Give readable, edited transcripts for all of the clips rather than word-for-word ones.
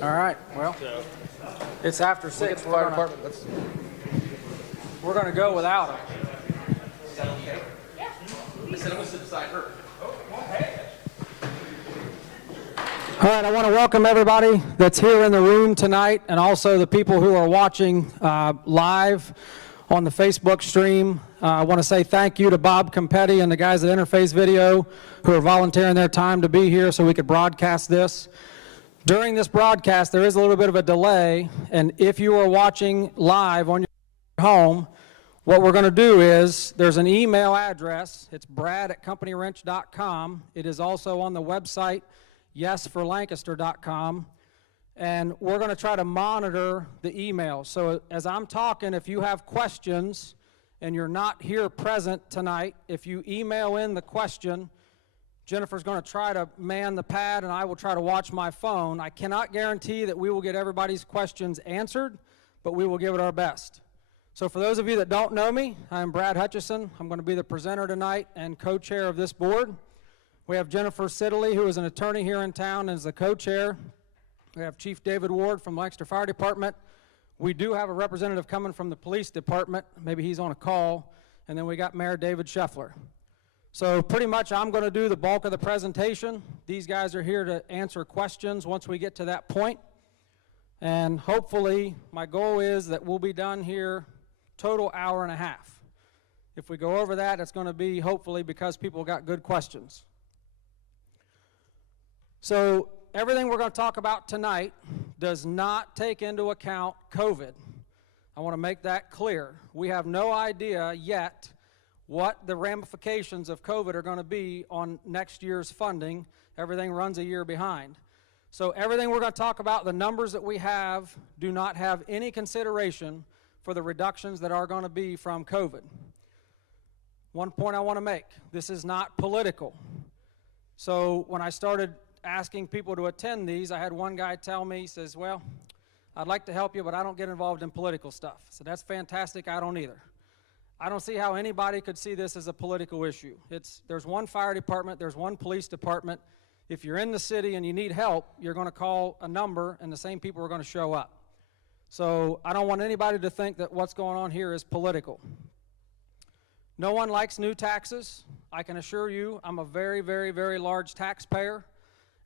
All right, well, it's after 6. We're going to go without them. Is that okay? Yeah. I said I'm going to sit beside her. All right, I want to welcome everybody that's here in the room tonight and also the people who are watching live on the Facebook stream. I want to say thank you to Bob Competti and the guys at Interface Video who are volunteering their time to be here so we could broadcast this. During this broadcast, there is a little bit of a delay, and if you are watching live on your home, what we're going to do is there's an email address. It's brad@companywrench.com. It is also on the website yesforlancaster.com, and we're going to try to monitor the email. So as I'm talking, if you have questions and you're not here present tonight, if you email in the question, Jennifer's going to try to man the pad and I will try to watch my phone. I cannot guarantee that we will get everybody's questions answered, but we will give it our best. So for those of you that don't know me, I'm Brad Hutchison. I'm going to be the presenter tonight and co-chair of this board. We have Jennifer Siddeley, who is an attorney here in town and is the co-chair. We have Chief David Ward from Lancaster Fire Department. We do have a representative coming from the police department. Maybe he's on a call. And then we got Mayor David Scheffler. So pretty much I'm going to do the bulk of the presentation. These guys are here to answer questions once we get to that point. And hopefully my goal is that we'll be done here total hour and a half. If we go over that, it's going to be hopefully because people got good questions. So everything we're going to talk about tonight does not take into account COVID. I want to make that clear. We have no idea yet what the ramifications of COVID are going to be on next year's funding. Everything runs a year behind. So everything we're going to talk about, the numbers that we have, do not have any consideration for the reductions that are going to be from COVID. One point I want to make, this is not political. So when I started asking people to attend these, I had one guy tell me, he says, well, I'd like to help you, but I don't get involved in political stuff. So that's fantastic, I don't either. I don't see how anybody could see this as a political issue. There's one fire department, there's one police department. If you're in the city and you need help, you're going to call a number and the same people are going to show up. So I don't want anybody to think that what's going on here is political. No one likes new taxes. I can assure you I'm a very, very, very large taxpayer,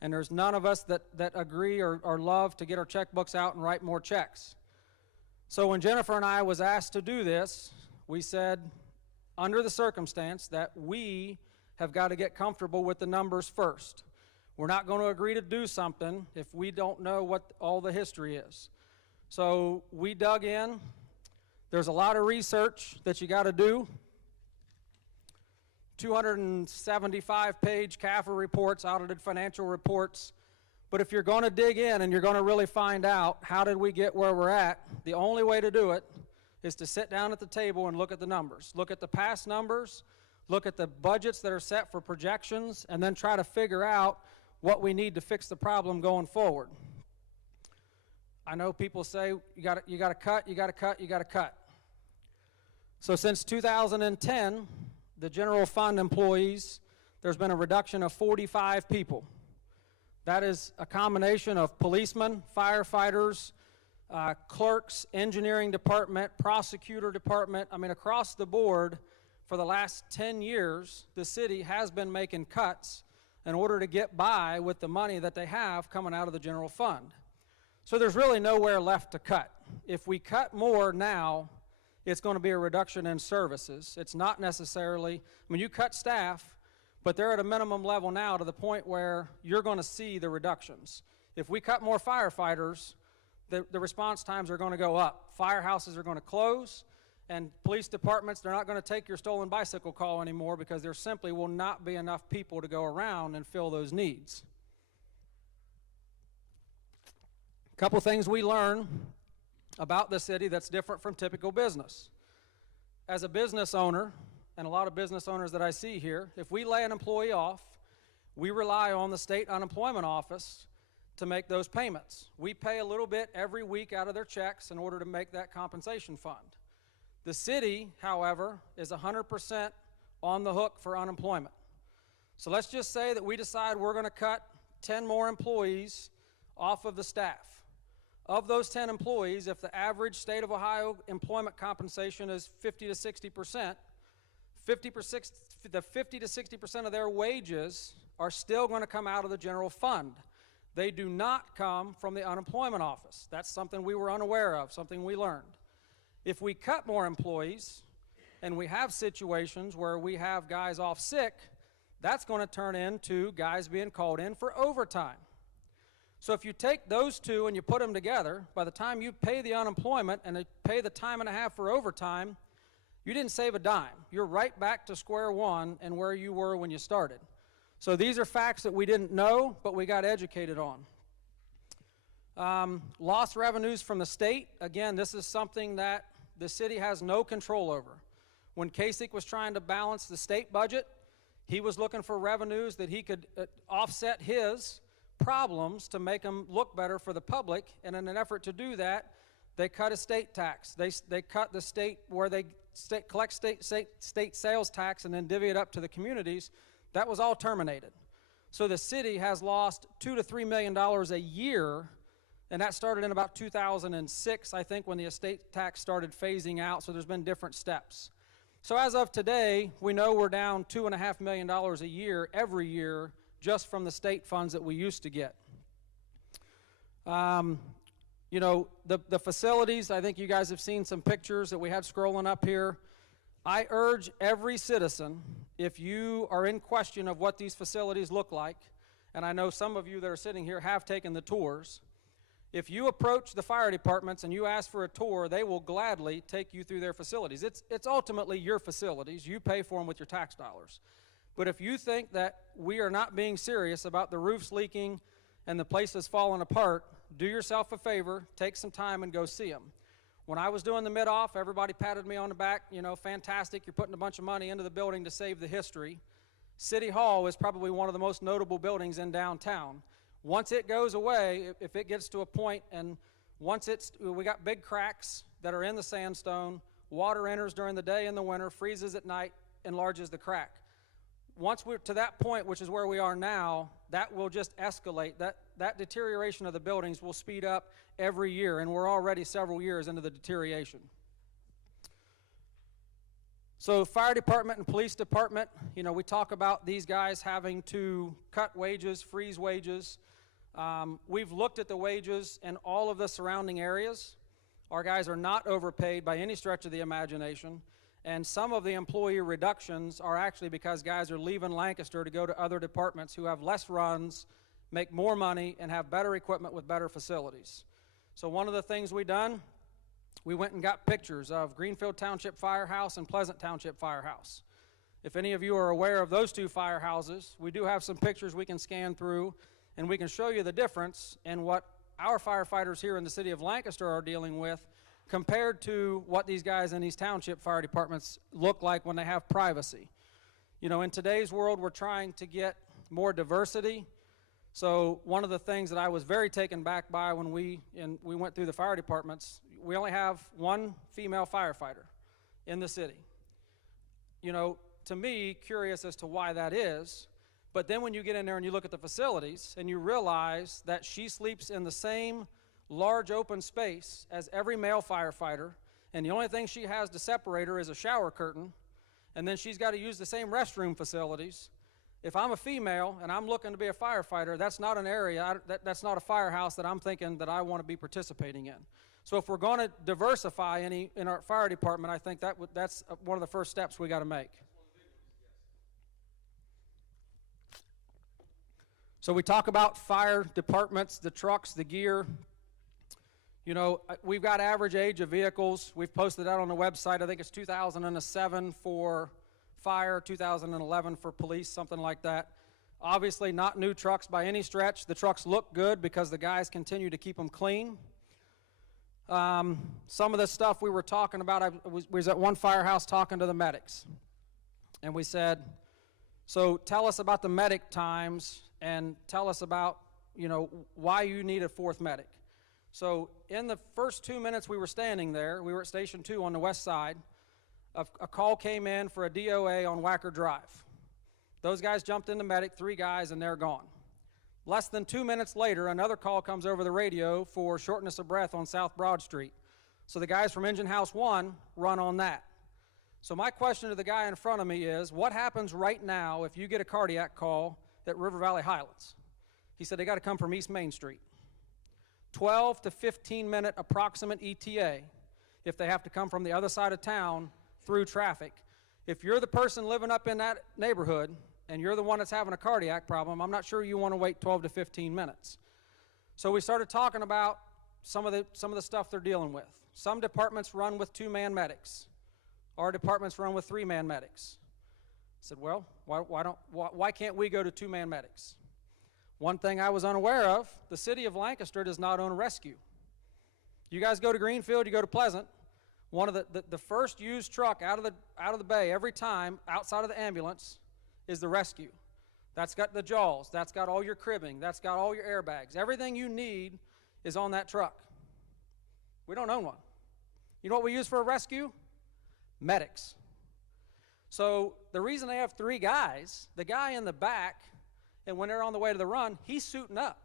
and there's none of us that agree or love to get our checkbooks out and write more checks. So when Jennifer and I was asked to do this, we said, under the circumstance, that we have got to get comfortable with the numbers first. We're not going to agree to do something if we don't know what all the history is. So we dug in. There's a lot of research that you got to do. 275-page CAFR reports, audited financial reports. But if you're going to dig in and you're going to really find out how did we get where we're at, the only way to do it is to sit down at the table and look at the numbers. Look at the past numbers, look at the budgets that are set for projections, and then try to figure out what we need to fix the problem going forward. I know people say, you got to cut. So since 2010, the general fund employees, there's been a reduction of 45 people. That is a combination of policemen, firefighters, clerks, engineering department, prosecutor department. I mean, across the board, for the last 10 years, the city has been making cuts in order to get by with the money that they have coming out of the general fund. So there's really nowhere left to cut. If we cut more now, it's going to be a reduction in services. It's not necessarily, I mean, you cut staff, but they're at a minimum level now to the point where you're going to see the reductions. If we cut more firefighters, the response times are going to go up. Firehouses are going to close, and police departments, they're not going to take your stolen bicycle call anymore because there simply will not be enough people to go around and fill those needs. A couple things we learn about the city that's different from typical business. As a business owner, and a lot of business owners that I see here, if we lay an employee off, we rely on the state unemployment office to make those payments. We pay a little bit every week out of their checks in order to make that compensation fund. The city, however, is 100% on the hook for unemployment. So let's just say that we decide we're going to cut 10 more employees off of the staff. Of those 10 employees, if the average state of Ohio employment compensation is 50 to 60%, the 50 to 60% of their wages are still going to come out of the general fund. They do not come from the unemployment office. That's something we were unaware of, something we learned. If we cut more employees, and we have situations where we have guys off sick, that's going to turn into guys being called in for overtime. So if you take those two and you put them together, by the time you pay the unemployment and pay the time and a half for overtime, you didn't save a dime. You're right back to square one and where you were when you started. So these are facts that we didn't know, but we got educated on. Lost revenues from the state. Again, this is something that the city has no control over. When Kasich was trying to balance the state budget, he was looking for revenues that he could offset his problems to make them look better for the public, and in an effort to do that, they cut a state tax. They cut the state where they collect state sales tax and then divvy it up to the communities. That was all terminated. So the city has lost $2 to $3 million a year, and that started in about 2006, I think, when the estate tax started phasing out, so there's been different steps. So as of today, we know we're down $2.5 million a year, every year, just from the state funds that we used to get. You know, the facilities, I think you guys have seen some pictures that we have scrolling up here. I urge every citizen, if you are in question of what these facilities look like, and I know some of you that are sitting here have taken the tours, if you approach the fire departments and you ask for a tour, they will gladly take you through their facilities. It's ultimately your facilities. You pay for them with your tax dollars. But if you think that we are not being serious about the roofs leaking and the places falling apart, do yourself a favor, take some time and go see them. When I was doing the mid-off, everybody patted me on the back, you know, fantastic, you're putting a bunch of money into the building to save the history. City Hall is probably one of the most notable buildings in downtown. Once it goes away, if it gets to a point, and once we got big cracks that are in the sandstone, water enters during the day in the winter, freezes at night, enlarges the crack. Once we're to that point, which is where we are now, that will just escalate. That deterioration of the buildings will speed up every year, and we're already several years into the deterioration. So fire department and police department, you know, we talk about these guys having to cut wages, freeze wages. We've looked at the wages in all of the surrounding areas. Our guys are not overpaid by any stretch of the imagination. And some of the employee reductions are actually because guys are leaving Lancaster to go to other departments who have less runs, make more money, and have better equipment with better facilities. So one of the things we done, we went and got pictures of Greenfield Township Firehouse and Pleasant Township Firehouse. If any of you are aware of those two firehouses, we do have some pictures we can scan through, and we can show you the difference in what our firefighters here in the city of Lancaster are dealing with compared to what these guys in these township fire departments look like when they have privacy. You know, in today's world, we're trying to get more diversity. So one of the things that I was very taken back by when we went through the fire departments, we only have one female firefighter in the city. You know, to me, curious as to why that is, but then when you get in there and you look at the facilities and you realize that she sleeps in the same large open space as every male firefighter, and the only thing she has to separate her is a shower curtain, and then she's got to use the same restroom facilities. If I'm a female and I'm looking to be a firefighter, that's not an area, that's not a firehouse that I'm thinking that I want to be participating in. So if we're going to diversify in our fire department, I think that's one of the first steps we got to make. So we talk about fire departments, the trucks, the gear. You know, we've got average age of vehicles. We've posted that on the website. I think it's 2007 for fire, 2011 for police, something like that. Obviously not new trucks by any stretch. The trucks look good because the guys continue to keep them clean. Some of the stuff we were talking about, I was at one firehouse talking to the medics. And we said, so tell us about the medic times and tell us about, you know, why you need a fourth medic. So in the first 2 minutes we were standing there, we were at Station 2 on the west side, a call came in for a DOA on Wacker Drive. Those guys jumped in the medic, 3 guys, and they're gone. Less than 2 minutes later, another call comes over the radio for shortness of breath on South Broad Street. So the guys from Engine House 1 run on that. So my question to the guy in front of me is, what happens right now if you get a cardiac call at River Valley Highlands? He said they got to come from East Main Street. 12 to 15 minute approximate ETA if they have to come from the other side of town through traffic. If you're the person living up in that neighborhood and you're the one that's having a cardiac problem, I'm not sure you want to wait 12 to 15 minutes. So we started talking about some of the stuff they're dealing with. Some departments run with 2-man medics. Our departments run with 3-man medics. I said, well, why can't we go to 2-man medics? One thing I was unaware of, the city of Lancaster does not own a rescue. You guys go to Greenfield, you go to Pleasant, one of the first used truck out of the bay every time outside of the ambulance is the rescue. That's got the jaws, that's got all your cribbing, that's got all your airbags. Everything you need is on that truck. We don't own one. You know what we use for a rescue? Medics. So the reason they have 3 guys, the guy in the back, and when they're on the way to the run, he's suiting up.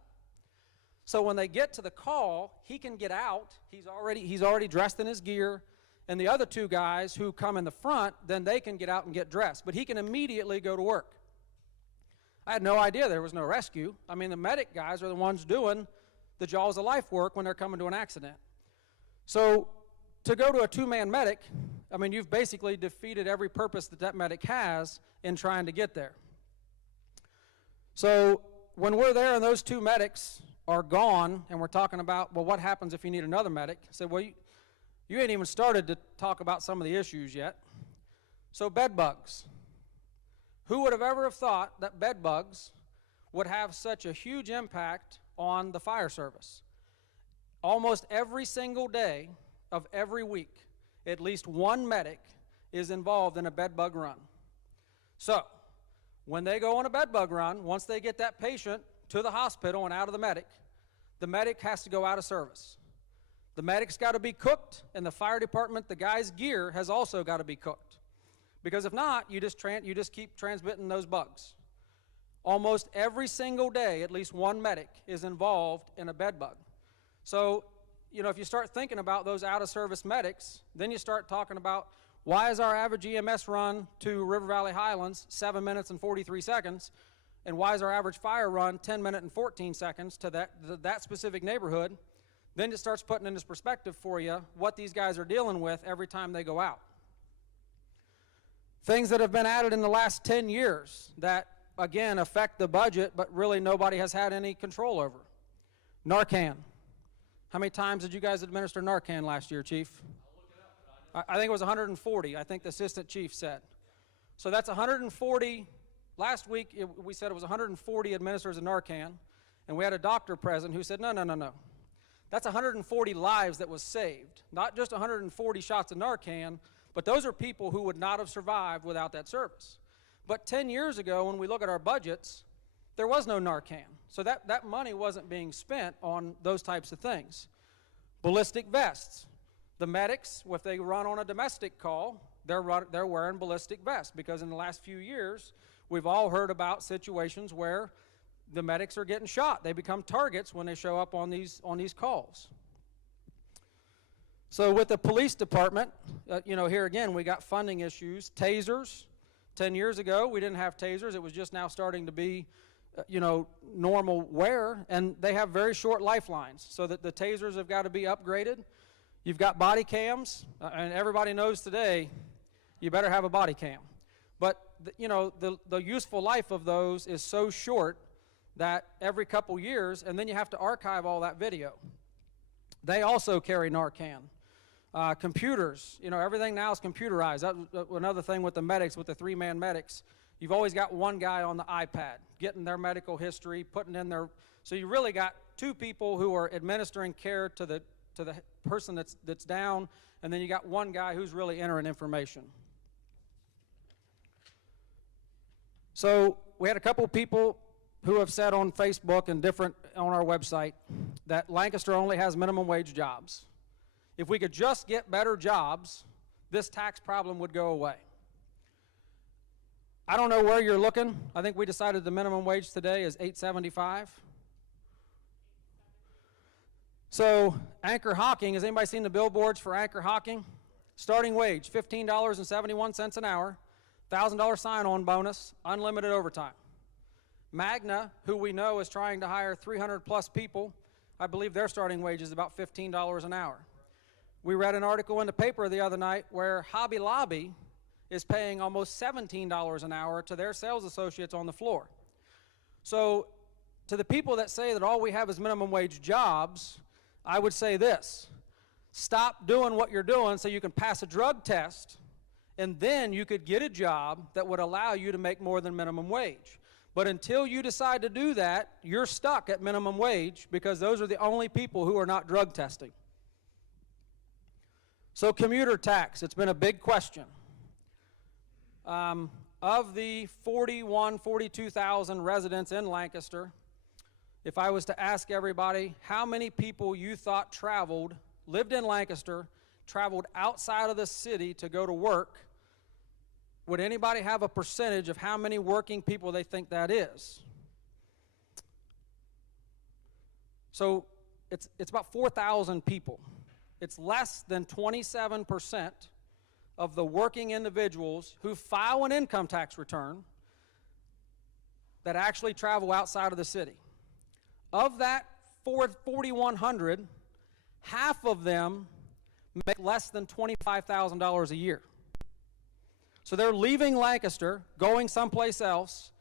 So when they get to the call, he can get out. He's already dressed in his gear. And the other 2 guys who come in the front, then they can get out and get dressed. But he can immediately go to work. I had no idea there was no rescue. I mean, the medic guys are the ones doing the jaws of life work when they're coming to an accident. So to go to a 2-man medic, I mean, you've basically defeated every purpose that medic has in trying to get there. So when we're there and those 2 medics are gone and we're talking about, well, what happens if you need another medic? I said, well, you ain't even started to talk about some of the issues yet. So bed bugs. Who would have ever thought that bed bugs would have such a huge impact on the fire service? Almost every single day of every week, at least one medic is involved in a bed bug run. So when they go on a bed bug run, once they get that patient to the hospital and out of the medic has to go out of service. The medic's got to be cooked, and the fire department, the guy's gear, has also got to be cooked. Because if not, you just keep transmitting those bugs. Almost every single day, at least one medic is involved in a bed bug. So, you know, if you start thinking about those out-of-service medics, then you start talking about, why is our average EMS run to River Valley Highlands 7 minutes and 43 seconds, and why is our average fire run 10 minutes and 14 seconds to that specific neighborhood? Then it starts putting into perspective for you what these guys are dealing with every time they go out. Things that have been added in the last 10 years that, again, affect the budget, but really nobody has had any control over. Narcan. How many times did you guys administer Narcan last year, Chief? I think it was 140, I think the assistant chief said. So that's 140. Last week, we said it was 140 administrators of Narcan, and we had a doctor present who said, no. That's 140 lives that was saved. Not just 140 shots of Narcan, but those are people who would not have survived without that service. But 10 years ago, when we look at our budgets, there was no Narcan. So that money wasn't being spent on those types of things. Ballistic vests. The medics, if they run on a domestic call, they're wearing ballistic vests, because in the last few years, we've all heard about situations where the medics are getting shot. They become targets when they show up on these calls. So with the police department, here again, we got funding issues. Tasers. 10 years ago, we didn't have tasers. It was just now starting to be, normal wear, and they have very short lifelines, so that the tasers have got to be upgraded. You've got body cams, and everybody knows today, you better have a body cam. But, the useful life of those is so short that every couple years, and then you have to archive all that video. They also carry Narcan. Computers, everything now is computerized. That's another thing with the medics, with the 3-man medics. You've always got one guy on the iPad, getting their medical history, putting in their, so you really got 2 people who are administering care to the person that's down, and then you got one guy who's really entering information. So we had a couple of people who have said on Facebook and on our website that Lancaster only has minimum wage jobs. If we could just get better jobs, this tax problem would go away. I don't know where you're looking. I think we decided the minimum wage today is $8.75. So Anchor Hocking, has anybody seen the billboards for Anchor Hocking? Starting wage, $15.71 an hour, $1,000 sign-on bonus, unlimited overtime. Magna, who we know is trying to hire 300 plus people, I believe their starting wage is about $15 an hour. We read an article in the paper the other night where Hobby Lobby is paying almost $17 an hour to their sales associates on the floor. So to the people that say that all we have is minimum wage jobs, I would say this: stop doing what you're doing so you can pass a drug test, and then you could get a job that would allow you to make more than minimum wage. But until you decide to do that, you're stuck at minimum wage, because those are the only people who are not drug testing. So commuter tax, it's been a big question. Of the 42,000 residents in Lancaster, if I was to ask everybody how many people you thought lived in Lancaster, traveled outside of the city to go to work, would anybody have a percentage of how many working people they think that is? So it's about 4,000 people. It's less than 27% of the working individuals who file an income tax return that actually travel outside of the city. Of that 4,100, half of them make less than $25,000 a year. So they're leaving Lancaster, going someplace else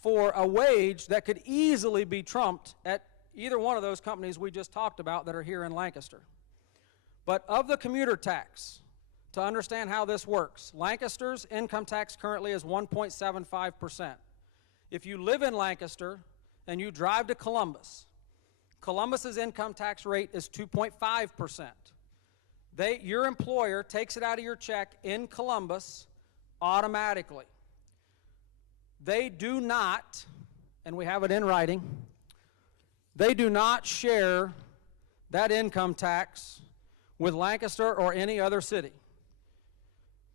for a wage that could easily be trumped at either one of those companies we just talked about that are here in Lancaster. But of the commuter tax, to understand how this works, Lancaster's income tax currently is 1.75%. If you live in Lancaster and you drive to Columbus, Columbus's income tax rate is 2.5%. Your employer takes it out of your check in Columbus automatically. They do not, and we have it in writing, they do not share that income tax with Lancaster or any other city.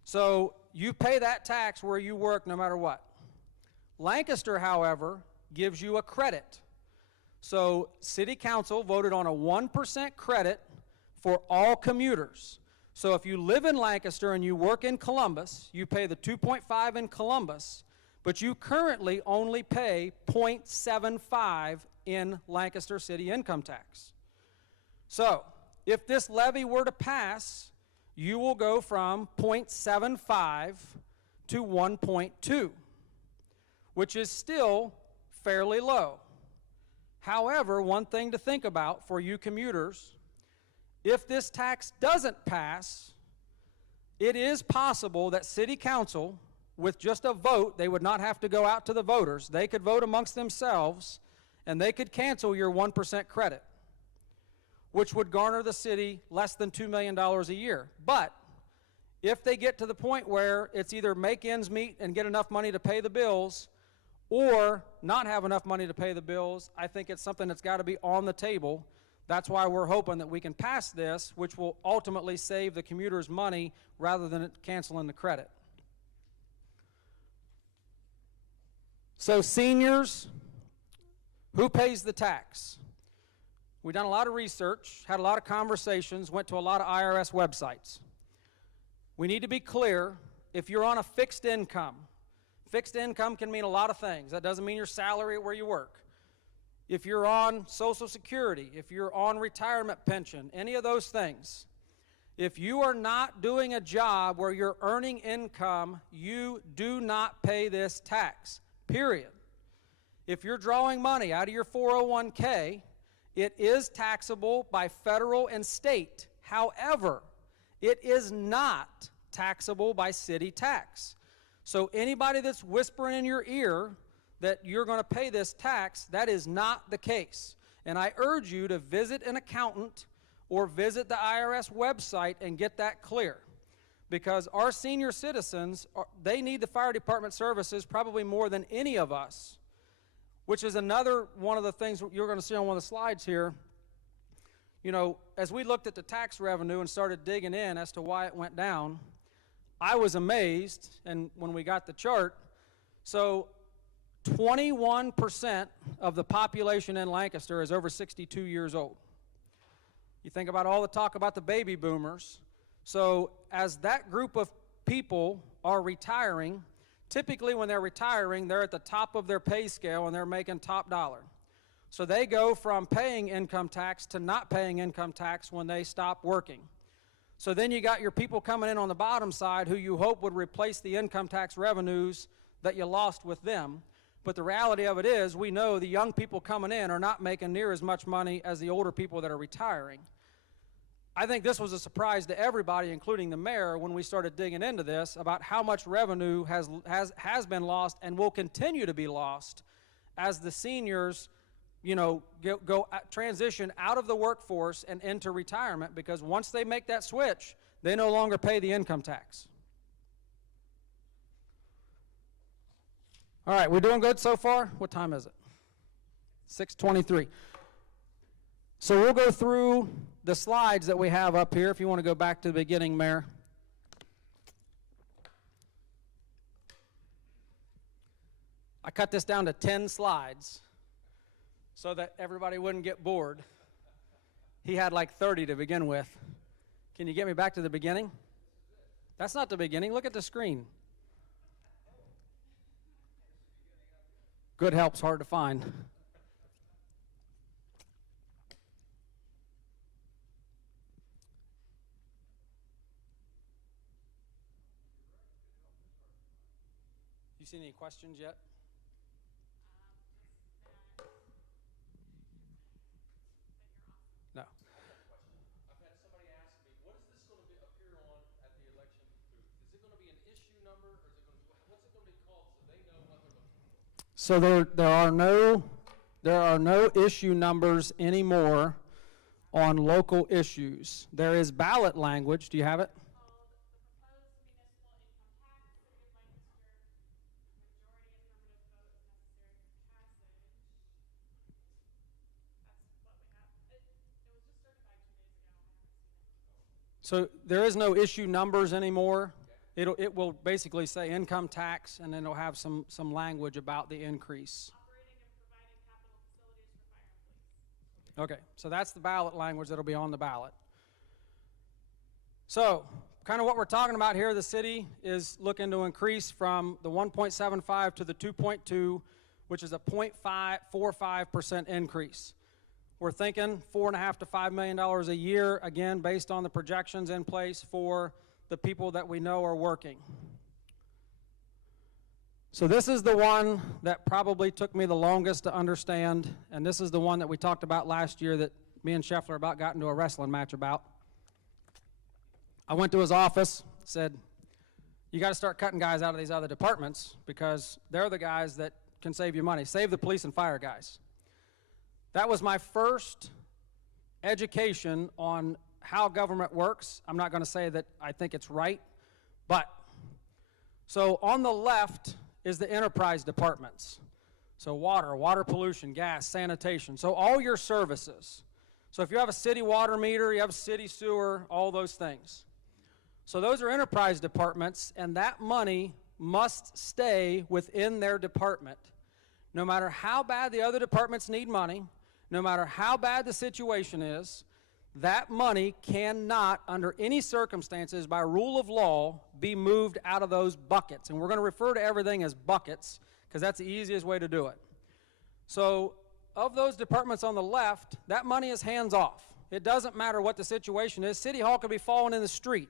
So you pay that tax where you work no matter what. Lancaster, however, gives you a credit. So City Council voted on a 1% credit for all commuters. So if you live in Lancaster and you work in Columbus, you pay the 2.5 in Columbus, but you currently only pay 0.75 in Lancaster City income tax. So if this levy were to pass, you will go from 0.75 to 1.2, which is still fairly low. However, one thing to think about for you commuters, if this tax doesn't pass, it is possible that City Council, with just a vote, they would not have to go out to the voters, they could vote amongst themselves, and they could cancel your 1% credit, which would garner the city less than $2 million a year. But if they get to the point where it's either make ends meet and get enough money to pay the bills, or not have enough money to pay the bills, I think it's something that's got to be on the table. That's why we're hoping that we can pass this, which will ultimately save the commuters money rather than canceling the credit. So seniors, who pays the tax? We've done a lot of research, had a lot of conversations, went to a lot of IRS websites. We need to be clear, if you're on a fixed income can mean a lot of things. That doesn't mean your salary where you work. If you're on Social Security, if you're on retirement pension, any of those things, if you are not doing a job where you're earning income, you do not pay this tax, period. If you're drawing money out of your 401k, it is taxable by federal and state. However, it is not taxable by city tax. So anybody that's whispering in your ear that you're going to pay this tax, that is not the case. And I urge you to visit an accountant or visit the IRS website and get that clear. Because our senior citizens, they need the fire department services probably more than any of us, which is another one of the things you're going to see on one of the slides here. You know, as we looked at the tax revenue and started digging in as to why it went down, I was amazed, and when we got the chart, so 21% of the population in Lancaster is over 62 years old. You think about all the talk about the baby boomers. So as that group of people are retiring, typically when they're retiring, they're at the top of their pay scale and they're making top dollar. So they go from paying income tax to not paying income tax when they stop working. So then you got your people coming in on the bottom side who you hope would replace the income tax revenues that you lost with them. But the reality of it is, we know the young people coming in are not making near as much money as the older people that are retiring. I think this was a surprise to everybody, including the mayor, when we started digging into this about how much revenue has been lost and will continue to be lost as the seniors, transition out of the workforce and into retirement, because once they make that switch, they no longer pay the income tax. All right, we're doing good so far? What time is it? 6:23. So we'll go through the slides that we have up here if you want to go back to the beginning, Mayor. I cut this down to 10 slides so that everybody wouldn't get bored. He had like 30 to begin with. Can you get me back to the beginning? That's not the beginning. Look at the screen. Good help's hard to find. You seen any questions yet? No. I've had somebody ask me, what is this going to appear on at the election booth? Is it going to be an issue number, or is it going to be, what's it going to be called so they know what they're looking for? So there are no issue numbers anymore on local issues. There is ballot language. Do you have it? So there is no issue numbers anymore. It will basically say income tax, and then it'll have some language about the increase. Operating and providing capital facilities for fire and police. Okay, so that's the ballot language that'll be on the ballot. So, kind of what we're talking about here, the city is looking to increase from the 1.75 to the 2.2, which is a 0.45% increase. We're thinking $4.5 to $5 million a year, again, based on the projections in place for the people that we know are working. So this is the one that probably took me the longest to understand, and this is the one that we talked about last year that me and Scheffler about got into a wrestling match about. I went to his office, said, you got to start cutting guys out of these other departments because they're the guys that can save you money. Save the police and fire guys. That was my first education on how government works. I'm not going to say that I think it's right, but so on the left is the enterprise departments. So water pollution, gas, sanitation. So all your services. So if you have a city water meter, you have a city sewer, all those things. So those are enterprise departments, and that money must stay within their department. No matter how bad the other departments need money, no matter how bad the situation is, that money cannot, under any circumstances, by rule of law, be moved out of those buckets. And we're going to refer to everything as buckets, because that's the easiest way to do it. So, of those departments on the left, that money is hands off. It doesn't matter what the situation is. City Hall could be falling in the street.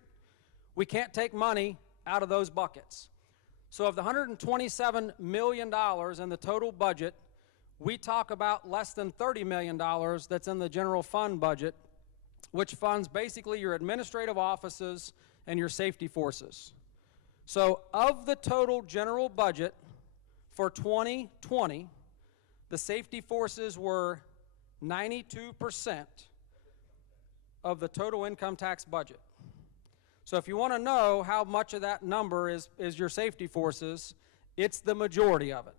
We can't take money out of those buckets. So of the $127 million in the total budget, we talk about less than $30 million that's in the general fund budget, which funds basically your administrative offices and your safety forces. So of the total general budget for 2020, the safety forces were 92% of the total income tax budget. So if you want to know how much of that number is your safety forces, it's the majority of it.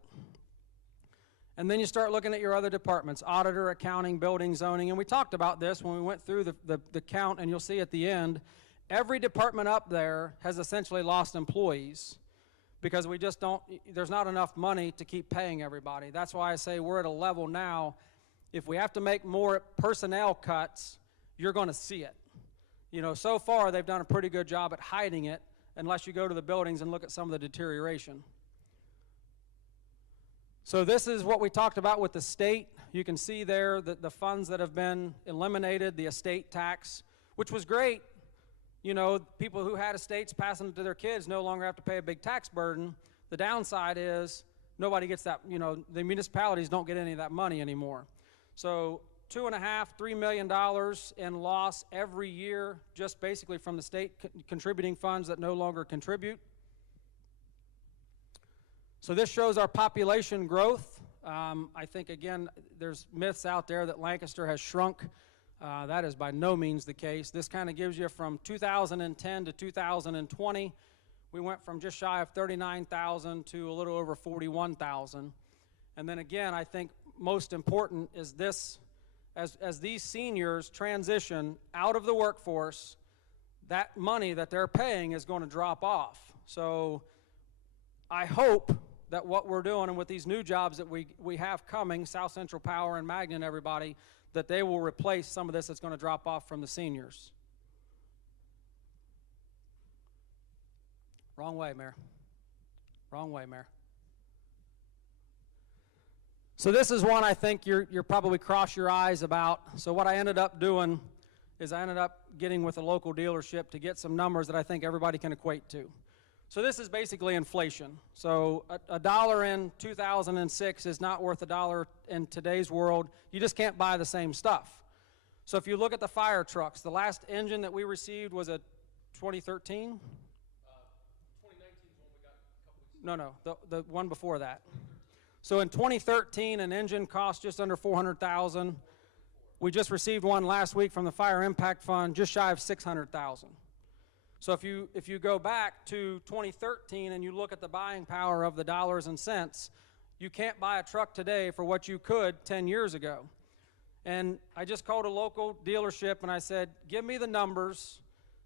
And then you start looking at your other departments, auditor, accounting, building, zoning, and we talked about this when we went through the count, and you'll see at the end, every department up there has essentially lost employees because we just don't, there's not enough money to keep paying everybody. That's why I say we're at a level now, if we have to make more personnel cuts, you're going to see it. You know, so far they've done a pretty good job at hiding it, unless you go to the buildings and look at some of the deterioration. So this is what we talked about with the state. You can see there that the funds that have been eliminated, the estate tax, which was great. You know, people who had estates passing it to their kids no longer have to pay a big tax burden. The downside is nobody gets that, you know, the municipalities don't get any of that money anymore. So $2.5–3 million in loss every year, just basically from the state contributing funds that no longer contribute. So this shows our population growth. I think, again, there's myths out there that Lancaster has shrunk. That is by no means the case. This kind of gives you from 2010 to 2020. We went from just shy of 39,000 to a little over 41,000. And then again, I think most important is this, as these seniors transition out of the workforce, that money that they're paying is going to drop off. So I hope that what we're doing, and with these new jobs that we have coming, South Central Power and Magna and everybody, that they will replace some of this that's going to drop off from the seniors. Wrong way, Mayor. Wrong way, Mayor. So this is one I think you're probably cross your eyes about. So what I ended up doing is I ended up getting with a local dealership to get some numbers that I think everybody can equate to. So this is basically inflation. So a dollar in 2006 is not worth $1 in today's world. You just can't buy the same stuff. So if you look at the fire trucks, the last engine that we received was a 2013? 2019 is one we got a couple weeks ago. No, the one before that. So in 2013, an engine cost just under $400,000. We just received one last week from the Fire Impact Fund, just shy of $600,000. So if you go back to 2013 and you look at the buying power of the dollars and cents, you can't buy a truck today for what you could 10 years ago. And I just called a local dealership and I said, give me the numbers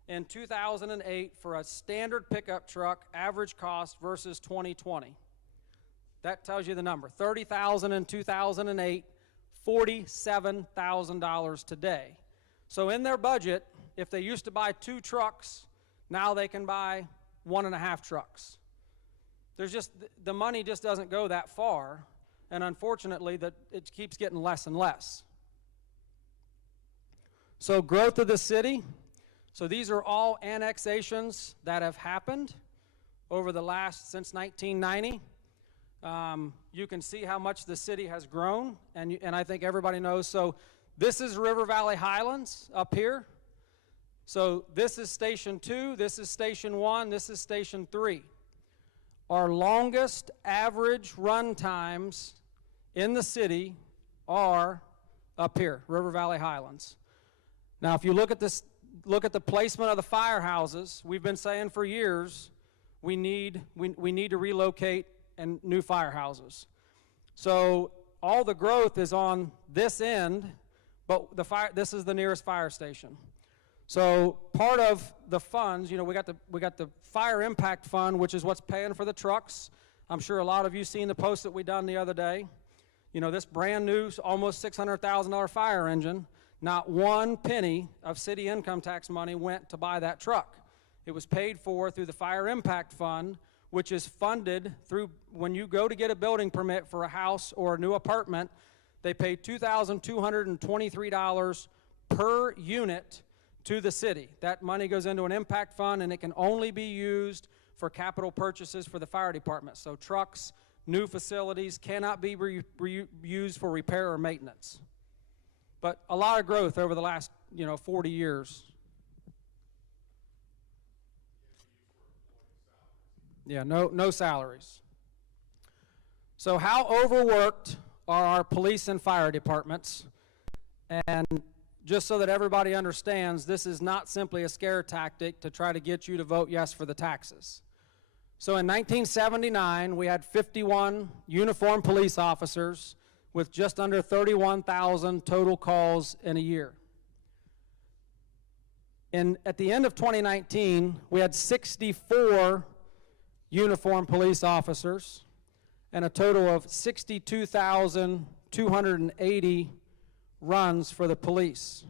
in 2008 for a standard pickup truck, average cost versus 2020. That tells you the number. $30,000 in 2008, $47,000 today. So in their budget, if they used to buy 2 trucks, now they can buy 1.5 trucks. There's just, the money just doesn't go that far, and unfortunately it keeps getting less and less. So growth of the city. So these are all annexations that have happened over the since 1990. You can see how much the city has grown, and I think everybody knows. So this is River Valley Highlands up here. So this is Station 2, this is Station 1, this is Station 3. Our longest average run times in the city are up here, River Valley Highlands. Now if you look at this, look at the placement of the firehouses, we've been saying for years we need to relocate and new firehouses. So all the growth is on this end, but this is the nearest fire station. So part of the funds, you know, we got the Fire Impact Fund, which is what's paying for the trucks. I'm sure a lot of you seen the post that we done the other day. You know, this brand new, almost $600,000 fire engine, not one penny of city income tax money went to buy that truck. It was paid for through the Fire Impact Fund, which is funded through, when you go to get a building permit for a house or a new apartment, they pay $2,223 per unit to the city. That money goes into an impact fund, and it can only be used for capital purchases for the fire department. So trucks, new facilities cannot be used for repair or maintenance. But a lot of growth over the last, 40 years. Yeah, no salaries. So how overworked are our police and fire departments? And just so that everybody understands, this is not simply a scare tactic to try to get you to vote yes for the taxes. So in 1979, we had 51 uniformed police officers with just under 31,000 total calls in a year. At the end of 2019, we had 64 uniformed police officers and a total of 62,280 runs for the police.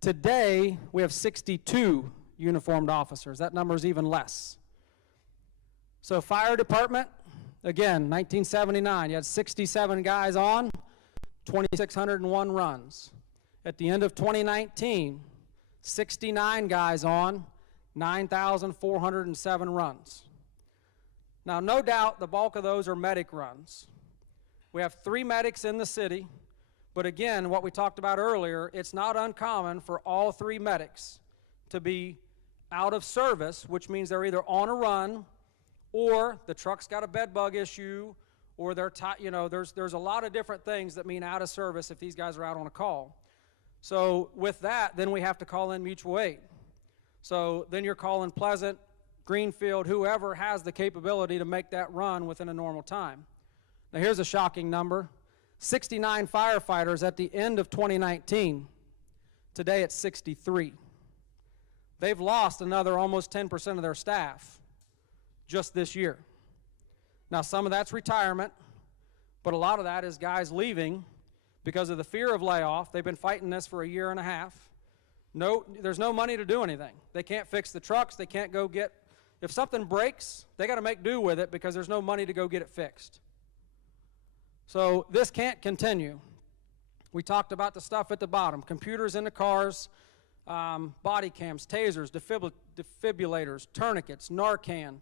Today, we have 62 uniformed officers. That number is even less. So fire department, again, 1979, you had 67 guys on, 2,601 runs. At the end of 2019, 69 guys on, 9,407 runs. Now, no doubt the bulk of those are medic runs. We have 3 medics in the city, but again, what we talked about earlier, it's not uncommon for all 3 medics to be out of service, which means they're either on a run, or the truck's got a bed bug issue, or they're there's a lot of different things that mean out of service if these guys are out on a call. So with that, then we have to call in mutual aid. So then you're calling Pleasant, Greenfield, whoever has the capability to make that run within a normal time. Now here's a shocking number. 69 firefighters at the end of 2019. Today it's 63. They've lost another almost 10% of their staff just this year. Now some of that's retirement, but a lot of that is guys leaving because of the fear of layoff. They've been fighting this for a year and a half. There's no money to do anything. They can't fix the trucks. They can't go get, if something breaks, they got to make do with it because there's no money to go get it fixed. So this can't continue. We talked about the stuff at the bottom, computers in the cars, body cams, tasers, defibrillators, tourniquets, Narcan.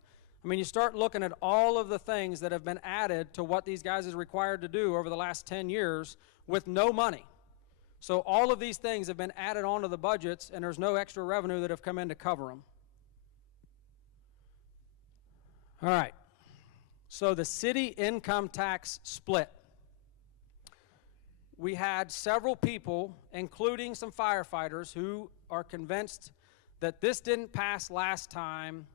I mean, you start looking at all of the things that have been added to what these guys is required to do over the last 10 years with no money. So all of these things have been added onto the budgets, and there's no extra revenue that have come in to cover them. All right. So the city income tax split. We had several people, including some firefighters, who are convinced that this didn't pass last time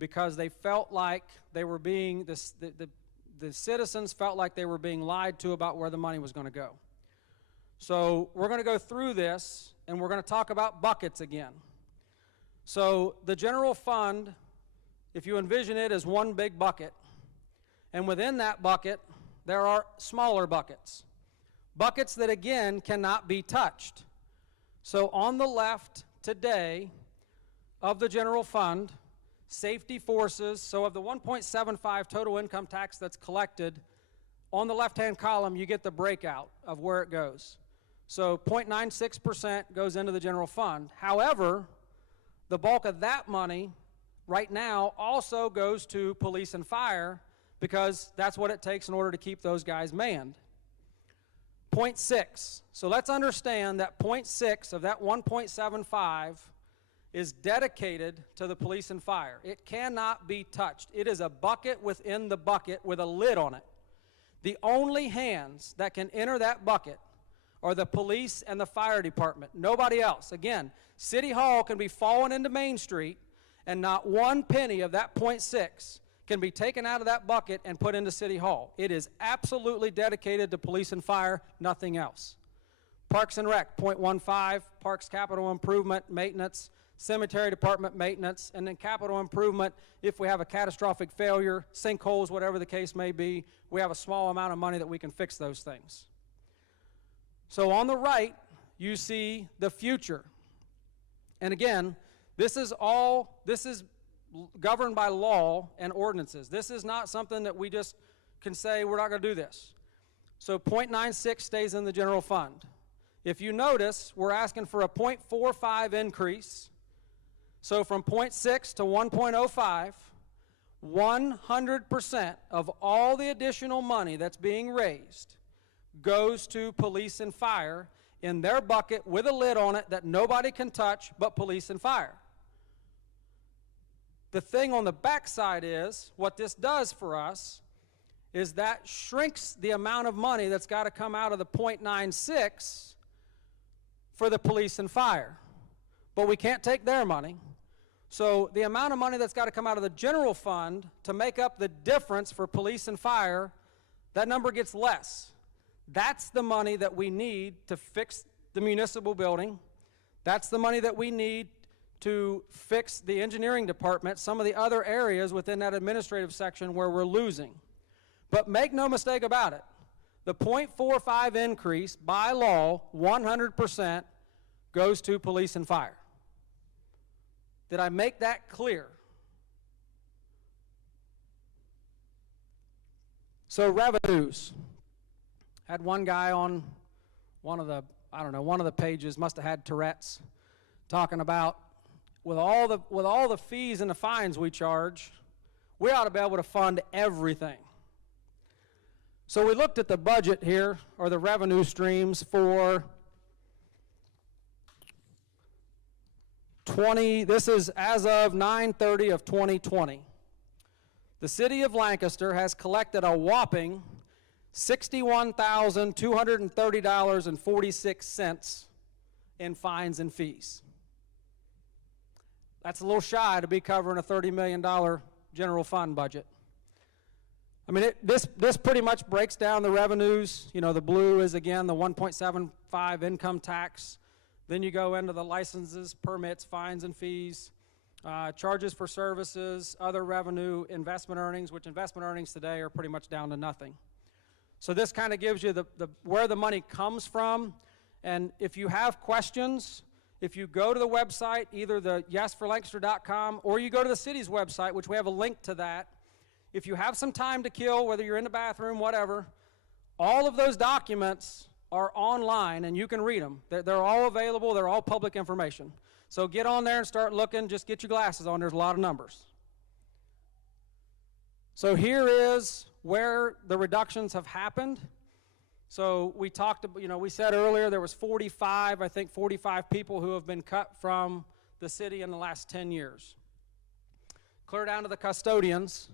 because they felt like they were being, the citizens felt like they were being lied to about where the money was going to go. So we're going to go through this, and we're going to talk about buckets again. So the general fund, if you envision it as one big bucket, and within that bucket, there are smaller buckets. Buckets that, again, cannot be touched. So on the left today of the general fund, safety forces, so of the 1.75 total income tax that's collected, on the left-hand column, you get the breakout of where it goes. So 0.96% goes into the general fund. However, the bulk of that money right now also goes to police and fire because that's what it takes in order to keep those guys manned. 0.6. So let's understand that 0.6 of that 1.75 is dedicated to the police and fire. It cannot be touched. It is a bucket within the bucket with a lid on it. The only hands that can enter that bucket are the police and the fire department. Nobody else. Again, City Hall can be falling into Main Street, and not one penny of that 0.6 can be taken out of that bucket and put into City Hall. It is absolutely dedicated to police and fire, nothing else. Parks and Rec, 0.15, Parks Capital Improvement, Maintenance, Cemetery Department Maintenance, and then capital improvement if we have a catastrophic failure, sinkholes, whatever the case may be, we have a small amount of money that we can fix those things. So on the right, you see the future. And again, this is governed by law and ordinances. This is not something that we just can say we're not going to do this. So 0.96 stays in the general fund. If you notice, we're asking for a 0.45 increase. So from 0.6 to 1.05, 100% of all the additional money that's being raised goes to police and fire in their bucket with a lid on it that nobody can touch but police and fire. The thing on the backside is, what this does for us is that shrinks the amount of money that's got to come out of the 0.96 for the police and fire. But we can't take their money. So the amount of money that's got to come out of the general fund to make up the difference for police and fire, that number gets less. That's the money that we need to fix the municipal building. That's the money that we need to fix the engineering department, some of the other areas within that administrative section where we're losing. But make no mistake about it, the 0.45 increase by law, 100%, goes to police and fire. Did I make that clear? So revenues. Had one guy on one of the pages, must have had Tourette's, talking about with all the fees and the fines we charge, we ought to be able to fund everything. So we looked at the budget here, or the revenue streams for this is as of 9/30 of 2020. The city of Lancaster has collected a whopping $61,230.46 in fines and fees. That's a little shy to be covering a $30 million general fund budget. I mean, this pretty much breaks down the revenues. You know, the blue is, again, the 1.75 income tax. Then you go into the licenses, permits, fines and fees, charges for services, other revenue, investment earnings, which investment earnings today are pretty much down to nothing. So this kind of gives you where the money comes from. And if you have questions, if you go to the website, either the yesforlancaster.com or you go to the city's website, which we have a link to that. If you have some time to kill, whether you're in the bathroom, whatever, all of those documents are online and you can read them. They're all available. They're all public information. So get on there and start looking. Just get your glasses on. There's a lot of numbers. So here is where the reductions have happened. So we talked, we said earlier there was 45 people who have been cut from the city in the last 10 years. Clear down to the custodians.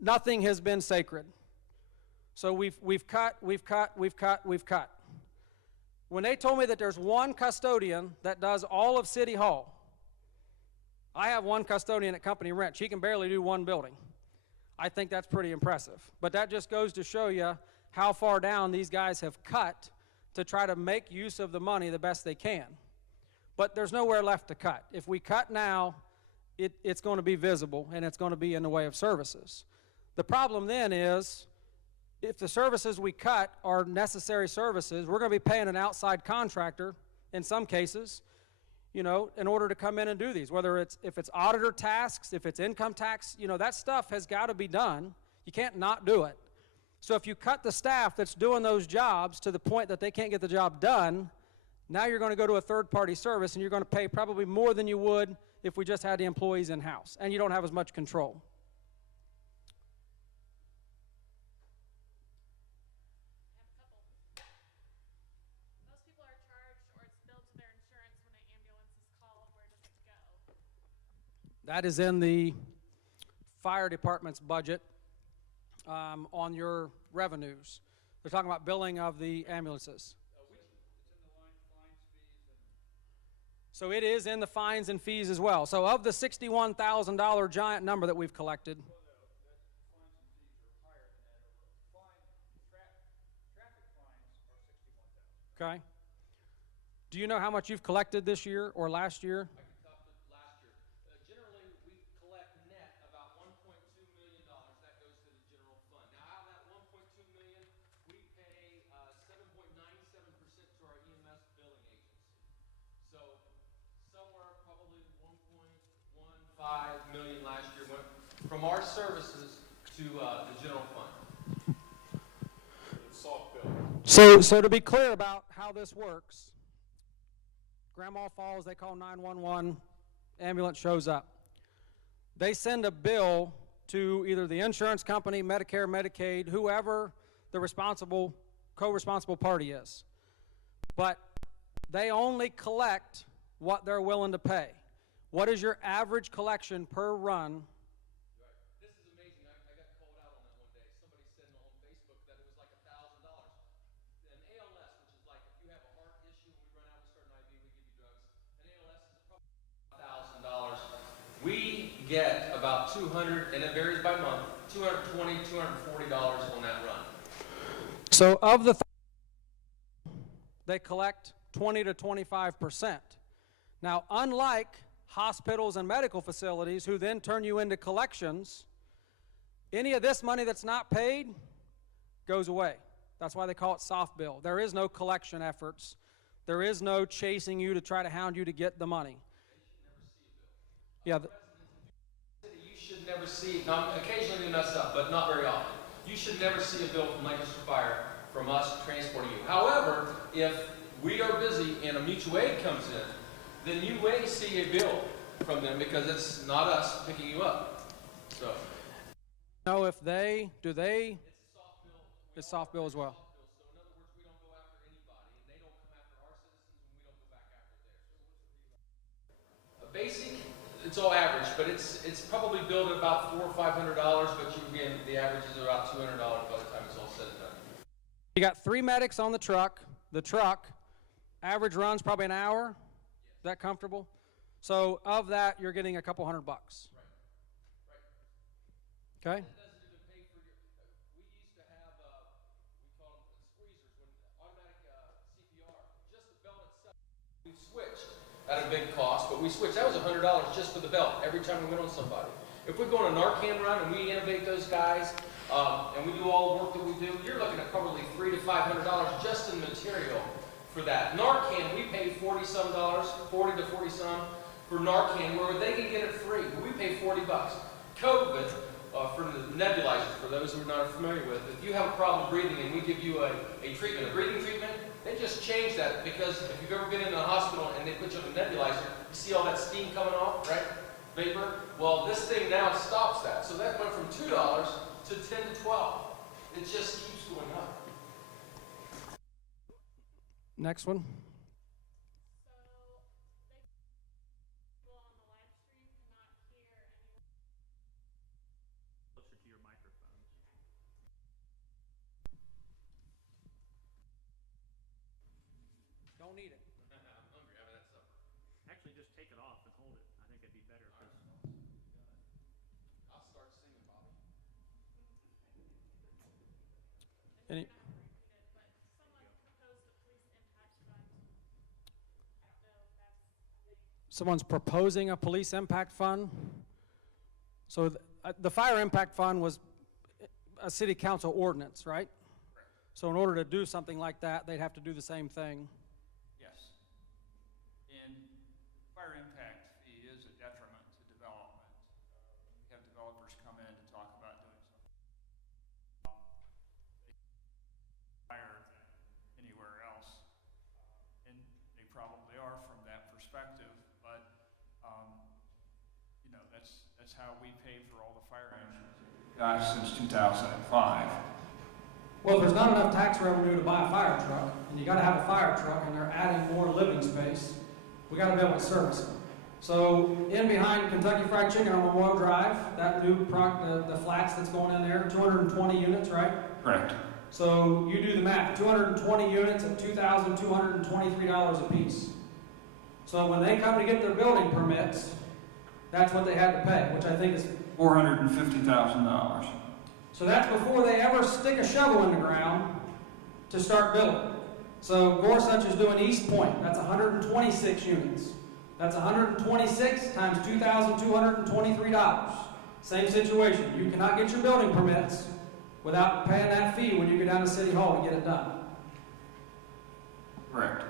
Nothing has been sacred. So we've cut. When they told me that there's one custodian that does all of City Hall, I have one custodian at company rent. She can barely do one building. I think that's pretty impressive. But that just goes to show you how far down these guys have cut to try to make use of the money the best they can. But there's nowhere left to cut. If we cut now, it's going to be visible and it's going to be in the way of services. The problem then is, if the services we cut are necessary services, we're going to be paying an outside contractor in some cases, in order to come in and do these. Whether if it's auditor tasks, if it's income tax, that stuff has got to be done. You can't not do it. So if you cut the staff that's doing those jobs to the point that they can't get the job done, now you're going to go to a third-party service and you're going to pay probably more than you would if we just had the employees in-house, and you don't have as much control. That is in the fire department's budget on your revenues. They're talking about billing of the ambulances. So it is in the fines and fees as well. So of the $61,000 giant number that we've collected. Well, the fines and fees are higher than that. Traffic fines are $61,000. Okay. Do you know how much you've collected this year or last year? I can top it last year. Generally, we collect net about $1.2 million. That goes to the general fund. Now, out of that $1.2 million, we pay 7.97% to our EMS billing agency. So somewhere probably 1.15 million last year went from our services to the general fund. Soft bill. So to be clear about how this works, Grandma falls, they call 911, ambulance shows up. They send a bill to either the insurance company, Medicare, Medicaid, whoever the co-responsible party is. But they only collect what they're willing to pay. What is your average collection per run? Right. This is amazing. I got called out on that one day. Somebody said on Facebook that it was like $1,000. An ALS, which is like if you have a heart issue and we run out, we start an IV, we give you drugs. An ALS is probably $1,000. We get about $200, and it varies by month, $220, $240 on that run. So of the they collect 20 to 25%. Now, unlike hospitals and medical facilities who then turn you into collections, any of this money that's not paid goes away. That's why they call it soft bill. There is no collection efforts. There is no chasing you to try to hound you to get the money. Yeah, You should never see, now occasionally we mess up, but not very often. You should never see a bill from Lancaster Fire from us transporting you. However, if we are busy and a mutual aid comes in, then you may see a bill from them because it's not us picking you up. So. no, if they, do they, It's a soft bill. it's soft bill as well. Soft bill. So in other words, we don't go after anybody, and they don't come after our citizens, and we don't go back after theirs. A basic, it's all average, but it's probably billed at about $400 or $500. But again, the average is about $200 by the time it's all said and done. You got 3 medics on the truck. The truck, average run's probably an hour. Is that comfortable? So of that, you're getting a couple $100. Right. Okay? It doesn't even pay for your. We used to have we call them squeezers, when automatic CPR, just the belt itself. We switched at a big cost, but we switched. That was $100 just for the belt every time we went on somebody. If we go on a Narcan run and we innovate those guys, and we do all the work that we do, you're looking at probably $300 to $500 just in material for that. Narcan, we pay $40 to $40 some for Narcan, where they can get it free. We pay $40. COVID, for the nebulizers, for those who are not familiar with, if you have a problem breathing and we give you a treatment, a breathing treatment, they just changed that because if you've ever been in a hospital and they put you on a nebulizer, you see all that steam coming off, right? Vapor. Well, this thing now stops that. So that went from $2 to 10 to 12. It just keeps going up. Next one. So people on the live stream cannot hear anyone. Closer to your microphone. Don't need it. I'm hungry. I haven't had supper. Actually, just take it off and hold it. I think it'd be better because I'll start singing, Bobby. Any, Not to repeat it, but someone proposed a police impact fund. I don't know if that's a thing. someone's proposing a police impact fund. So the fire impact fund was a city council ordinance, right? So in order to do something like that, they'd have to do the same thing. Yes. And fire impact fee is a detriment to development. We have developers come in to talk about doing something higher than anywhere else. And they probably are from that perspective, but you know, that's how we pay for all the fire engines since 2005. Well, if there's not enough tax revenue to buy a fire truck, and you gotta have a fire truck, and they're adding more living space, we gotta be able to service them. So, in behind Kentucky Fried Chicken on Memorial Drive, that new the flats that's going in there, 220 units, right? Correct. So, you do the math, 220 units at $2,223 a piece. So, when they come to get their building permits, that's what they had to pay, which I think is $450,000. so that's before they ever stick a shovel in the ground to start building. So Gorsuch is doing East Point. That's 126 units. That's 126 times $2,223. Same situation. You cannot get your building permits without paying that fee when you go down to City Hall to get it done. Correct.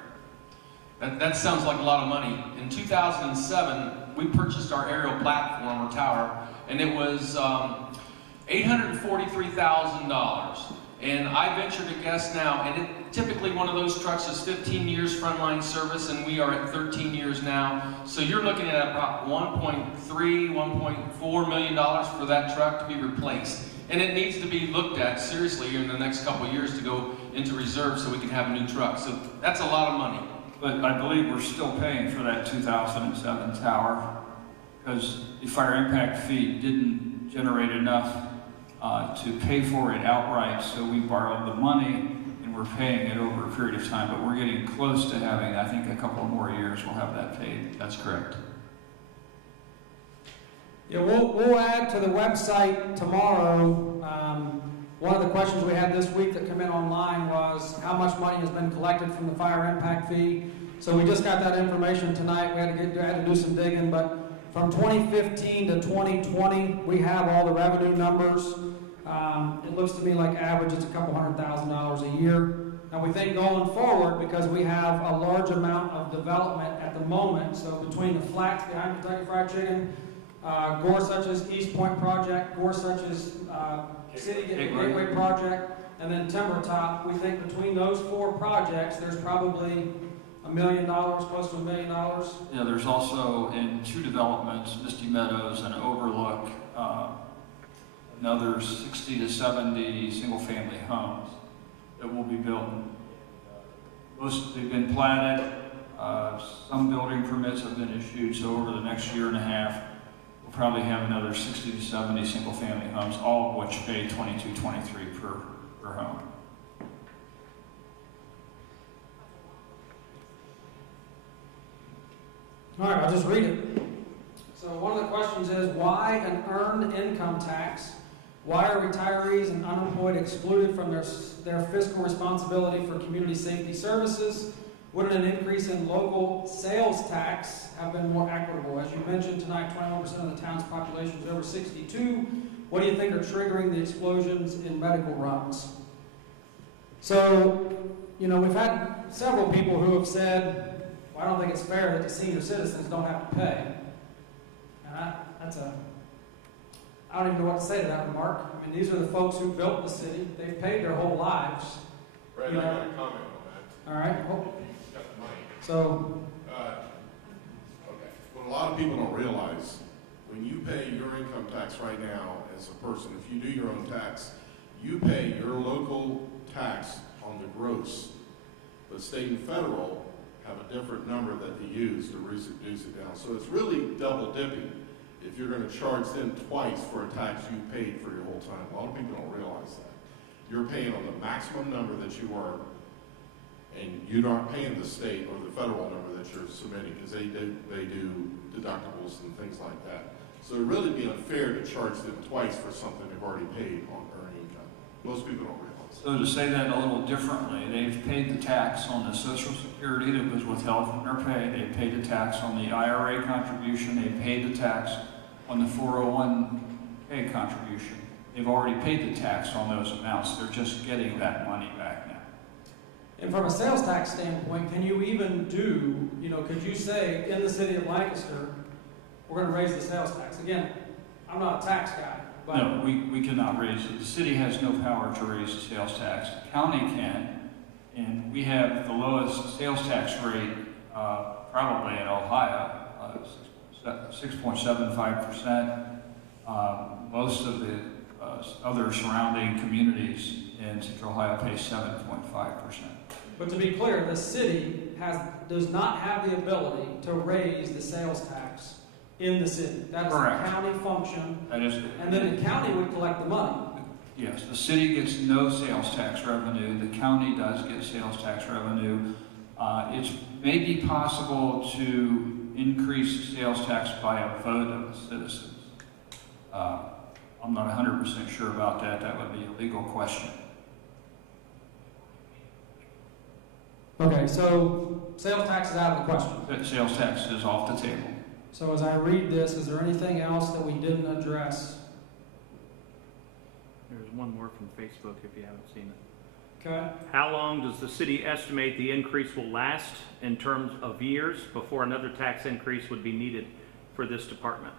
That sounds like a lot of money. In 2007, we purchased our aerial platform or tower, and it was $843,000. And I venture to guess now, and typically one of those trucks is 15 years frontline service, and we are at 13 years now. So you're looking at about $1.4 million for that truck to be replaced. And it needs to be looked at seriously in the next couple of years to go into reserve so we can have a new truck. So that's a lot of money. But I believe we're still paying for that 2007 tower because the fire impact fee didn't generate enough to pay for it outright, so we borrowed the money and we're paying it over a period of time, but we're getting close to having, I think, a couple more years we'll have that paid. That's correct. Yeah, we'll add to the website tomorrow. One of the questions we had this week that came in online was how much money has been collected from the fire impact fee. So we just got that information tonight. We had to do some digging, but from 2015 to 2020, we have all the revenue numbers. It looks to me like average it's a couple $100,000 a year. and we think going forward, because we have a large amount of development at the moment, so between the flats behind Kentucky Fried Chicken, Gorsuch's East Point project, Gorsuch's City Gateway project, and then Timber Top, we think between those 4 projects, there's probably $1 million, close to $1 million. Yeah, there's also in 2 developments, Misty Meadows and Overlook, another 60 to 70 single-family homes that will be built. Most have been platted. Some building permits have been issued. So over the next year and a half, we'll probably have another 60 to 70 single-family homes, all of which pay $22, $23 per home. All right, I'll just read it. So one of the questions is, why an earned income tax? Why are retirees and unemployed excluded from their fiscal responsibility for community safety services? Wouldn't an increase in local sales tax have been more equitable? As you mentioned tonight, 21% of the town's population is over 62. What do you think are triggering the explosions in medical runs? So, you know, we've had several people who have said, well, I don't think it's fair that the senior citizens don't have to pay. And I don't even know what to say to that remark. I mean, these are the folks who built the city. They've paid their whole lives. Brad, You I know. got a comment on that. All right. Well, You've got the money. so, Okay. What a lot of people don't realize, when you pay your income tax right now as a person, if you do your own tax, you pay your local tax on the gross. But state and federal have a different number that they use to reduce it down. So it's really double dipping if you're going to charge them twice for a tax you paid for your whole time. A lot of people don't realize that. You're paying on the maximum number that you earn, and you're not paying the state or the federal number that you're submitting, because they do deductibles and things like that. So it would really be unfair to charge them twice for something they've already paid on earned income. Most people don't realize that. So to say that a little differently, they've paid the tax on the Social Security that was withheld from their pay. They paid the tax on the IRA contribution. They paid the tax on the 401k contribution. They've already paid the tax on those amounts. They're just getting that money back now. and from a sales tax standpoint, can you even do, you know, could you say in the city of Lancaster, we're going to raise the sales tax? Again, I'm not a tax guy, but No, we cannot raise it. The city has no power to raise the sales tax. The county can, and we have the lowest sales tax rate probably in Ohio, 6.75%. Most of the other surrounding communities in Central Ohio pay 7.5%. But to be clear, the city does not have the ability to raise the sales tax in the city. That is Correct. a county function, That is, and then the county would collect the money. yes, the city gets no sales tax revenue. The county does get sales tax revenue. It's maybe possible to increase sales tax by a vote of the citizens. I'm not 100% sure about that. That would be a legal question. Okay, so sales tax is out of the question. That sales tax is off the table. So as I read this, is there anything else that we didn't address? There's one more from Facebook if you haven't seen it. Okay. How long does the city estimate the increase will last in terms of years before another tax increase would be needed for this department?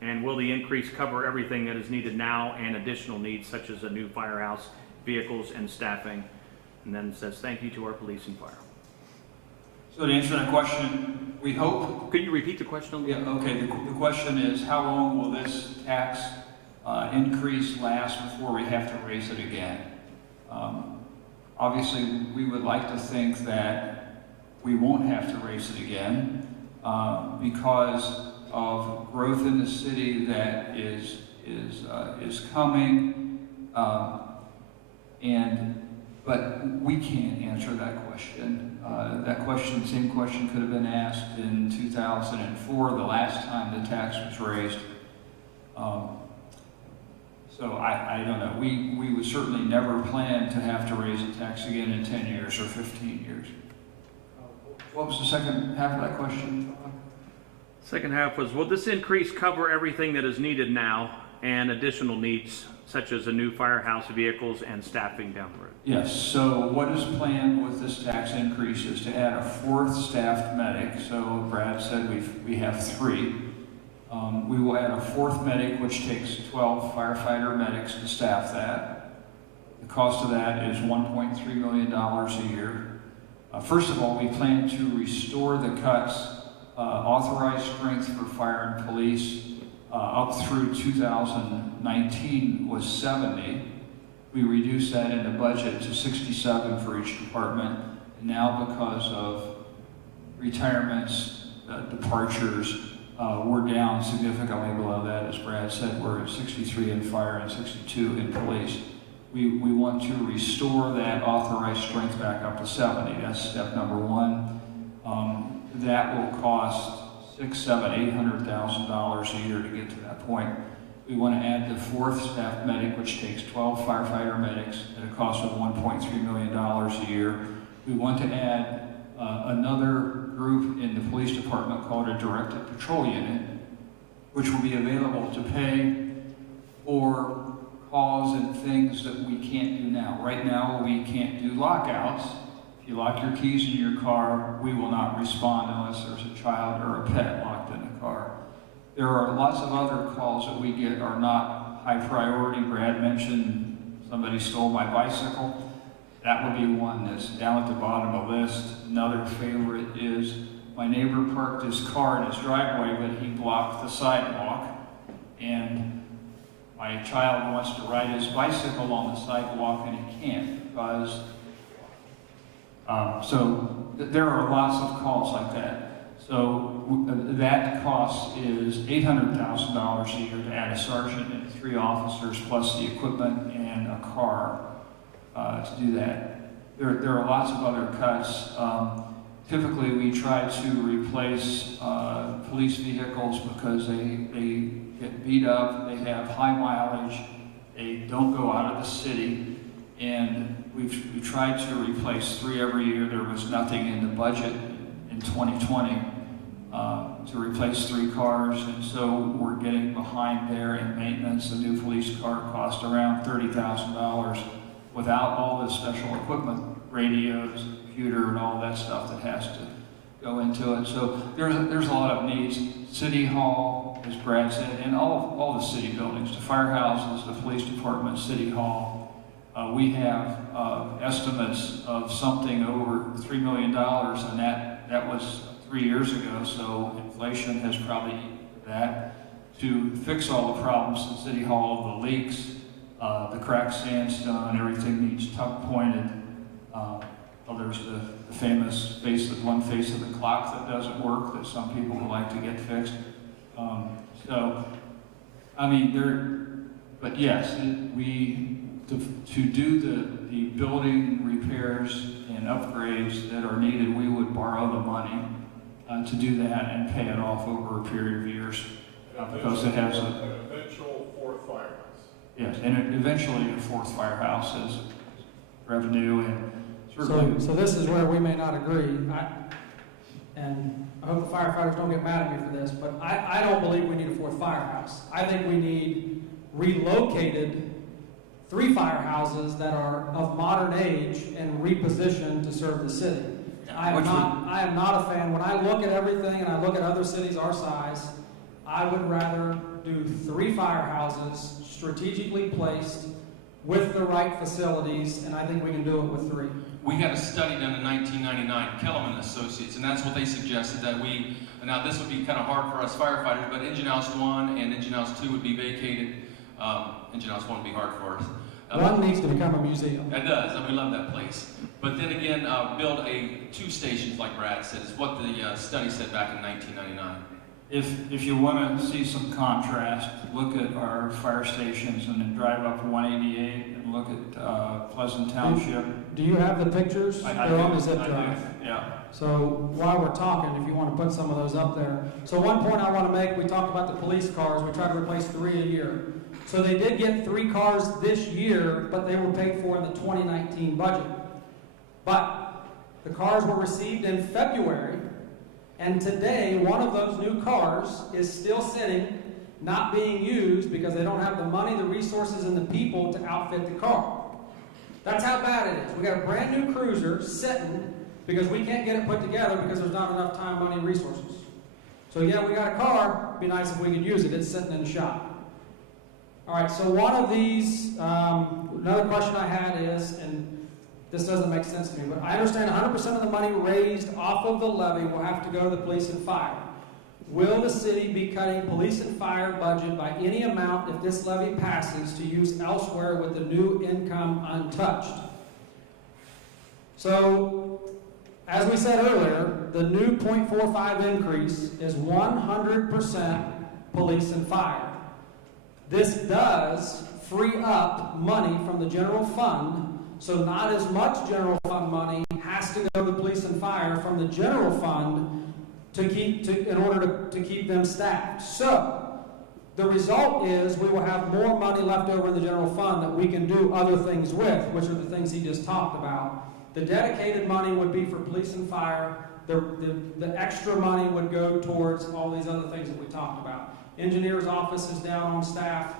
And will the increase cover everything that is needed now and additional needs such as a new firehouse, vehicles, and staffing? And then it says, thank you to our police and fire. So to answer that question, we hope. Could you repeat the question? Yeah, okay. The question is, how long will this tax increase last before we have to raise it again? Obviously, we would like to think that we won't have to raise it again because of growth in the city that is coming, but we can't answer that question. Same question could have been asked in 2004, the last time the tax was raised. So I don't know. We would certainly never plan to have to raise the tax again in 10 years or 15 years. What was the second half of that question? Second half was, will this increase cover everything that is needed now and additional needs such as a new firehouse, vehicles, and staffing down the road. Yes, so what is planned with this tax increase is to add a fourth staffed medic. So Brad said we have 3. We will add a fourth medic, which takes 12 firefighter medics to staff that. The cost of that is $1.3 million a year. First of all, we plan to restore the cuts, authorized strength for fire and police up through 2019 was 70. We reduced that in the budget to 67 for each department. And now because of retirements, departures, we're down significantly below that. As Brad said, we're at 63 in fire and 62 in police. We want to restore that authorized strength back up to 70. That's step number 1. That will cost $800,000 a year to get to that point. We want to add the fourth staff medic, which takes 12 firefighter medics at a cost of $1.3 million a year. We want to add another group in the police department called a directed patrol unit, which will be available to pay for calls and things that we can't do now. Right now, we can't do lockouts. If you lock your keys in your car, we will not respond unless there's a child or a pet locked in the car. There are lots of other calls that we get are not high priority. Brad mentioned somebody stole my bicycle. That would be one that's down at the bottom of the list. Another favorite is my neighbor parked his car in his driveway, but he blocked the sidewalk. And my child wants to ride his bicycle on the sidewalk and he can't because there are lots of calls like that. So that cost is $800,000 a year to add a sergeant and 3 officers plus the equipment and a car to do that. There are lots of other cuts. Typically, we try to replace police vehicles because they get beat up, they have high mileage, they don't go out of the city, and we tried to replace 3 every year. There was nothing in the budget in 2020 to replace 3 cars, and so we're getting behind there in maintenance. The new police car cost around $30,000 without all the special equipment, radios, computer, and all that stuff that has to go into it. So there's a lot of needs. City Hall, as Brad said, and all the city buildings, the firehouses, the police department, City Hall. We have estimates of something over $3 million, and that was 3 years ago, so inflation has probably eaten that. To fix all the problems in City Hall, the leaks, the cracked sandstone, everything needs tuck pointed. There's the famous one face of the clock that doesn't work that some people would like to get fixed. But yes, to do the building repairs and upgrades that are needed, we would borrow the money to do that and pay it off over a period of years because it has an eventual fourth firehouse. Yes, and eventually a fourth firehouse is revenue and So this is where we may not agree, and I hope the firefighters don't get mad at me for this, but I don't believe we need a fourth firehouse. I think we need relocated 3 firehouses that are of modern age and repositioned to serve the city. I am not a fan. When I look at everything and I look at other cities our size, I would rather do 3 firehouses strategically placed with the right facilities, and I think we can do it with 3. We had a study done in 1999, Kellerman Associates, and that's what they suggested, that now this would be kind of hard for us firefighters, but Engine House 1 and Engine House 2 would be vacated. Engine House 1 would be hard for us. One needs to become a museum. It does, and we love that place. But then again, build 2 stations, like Brad said, is what the study said back in 1999. If you want to see some contrast, look at our fire stations and then drive up 188 and look at Pleasant Township. Do you have the pictures? They're on the zip drive. Yeah. So while we're talking, if you want to put some of those up there. So one point I want to make, we talked about the police cars. We try to replace 3 a year. So they did get 3 cars this year, but they were paid for in the 2019 budget. But the cars were received in February, and today one of those new cars is still sitting not being used because they don't have the money, the resources, and the people to outfit the car. That's how bad it is. We got a brand new cruiser sitting because we can't get it put together because there's not enough time, money, and resources. So yeah, we got a car. It'd be nice if we could use it. It's sitting in the shop. All right, so one of these, another question I had is, and this doesn't make sense to me, but I understand 100% of the money raised off of the levy will have to go to the police and fire. Will the city be cutting police and fire budget by any amount if this levy passes to use elsewhere with the new income untouched? So, as we said earlier, the new 0.45 increase is 100% police and fire. This does free up money from the general fund, so not as much general fund money has to go to police and fire from the general fund in order to keep them staffed. So, the result is we will have more money left over in the general fund that we can do other things with, which are the things he just talked about. The dedicated money would be for police and fire. The extra money would go towards all these other things that we talked about. Engineer's office is down on staff.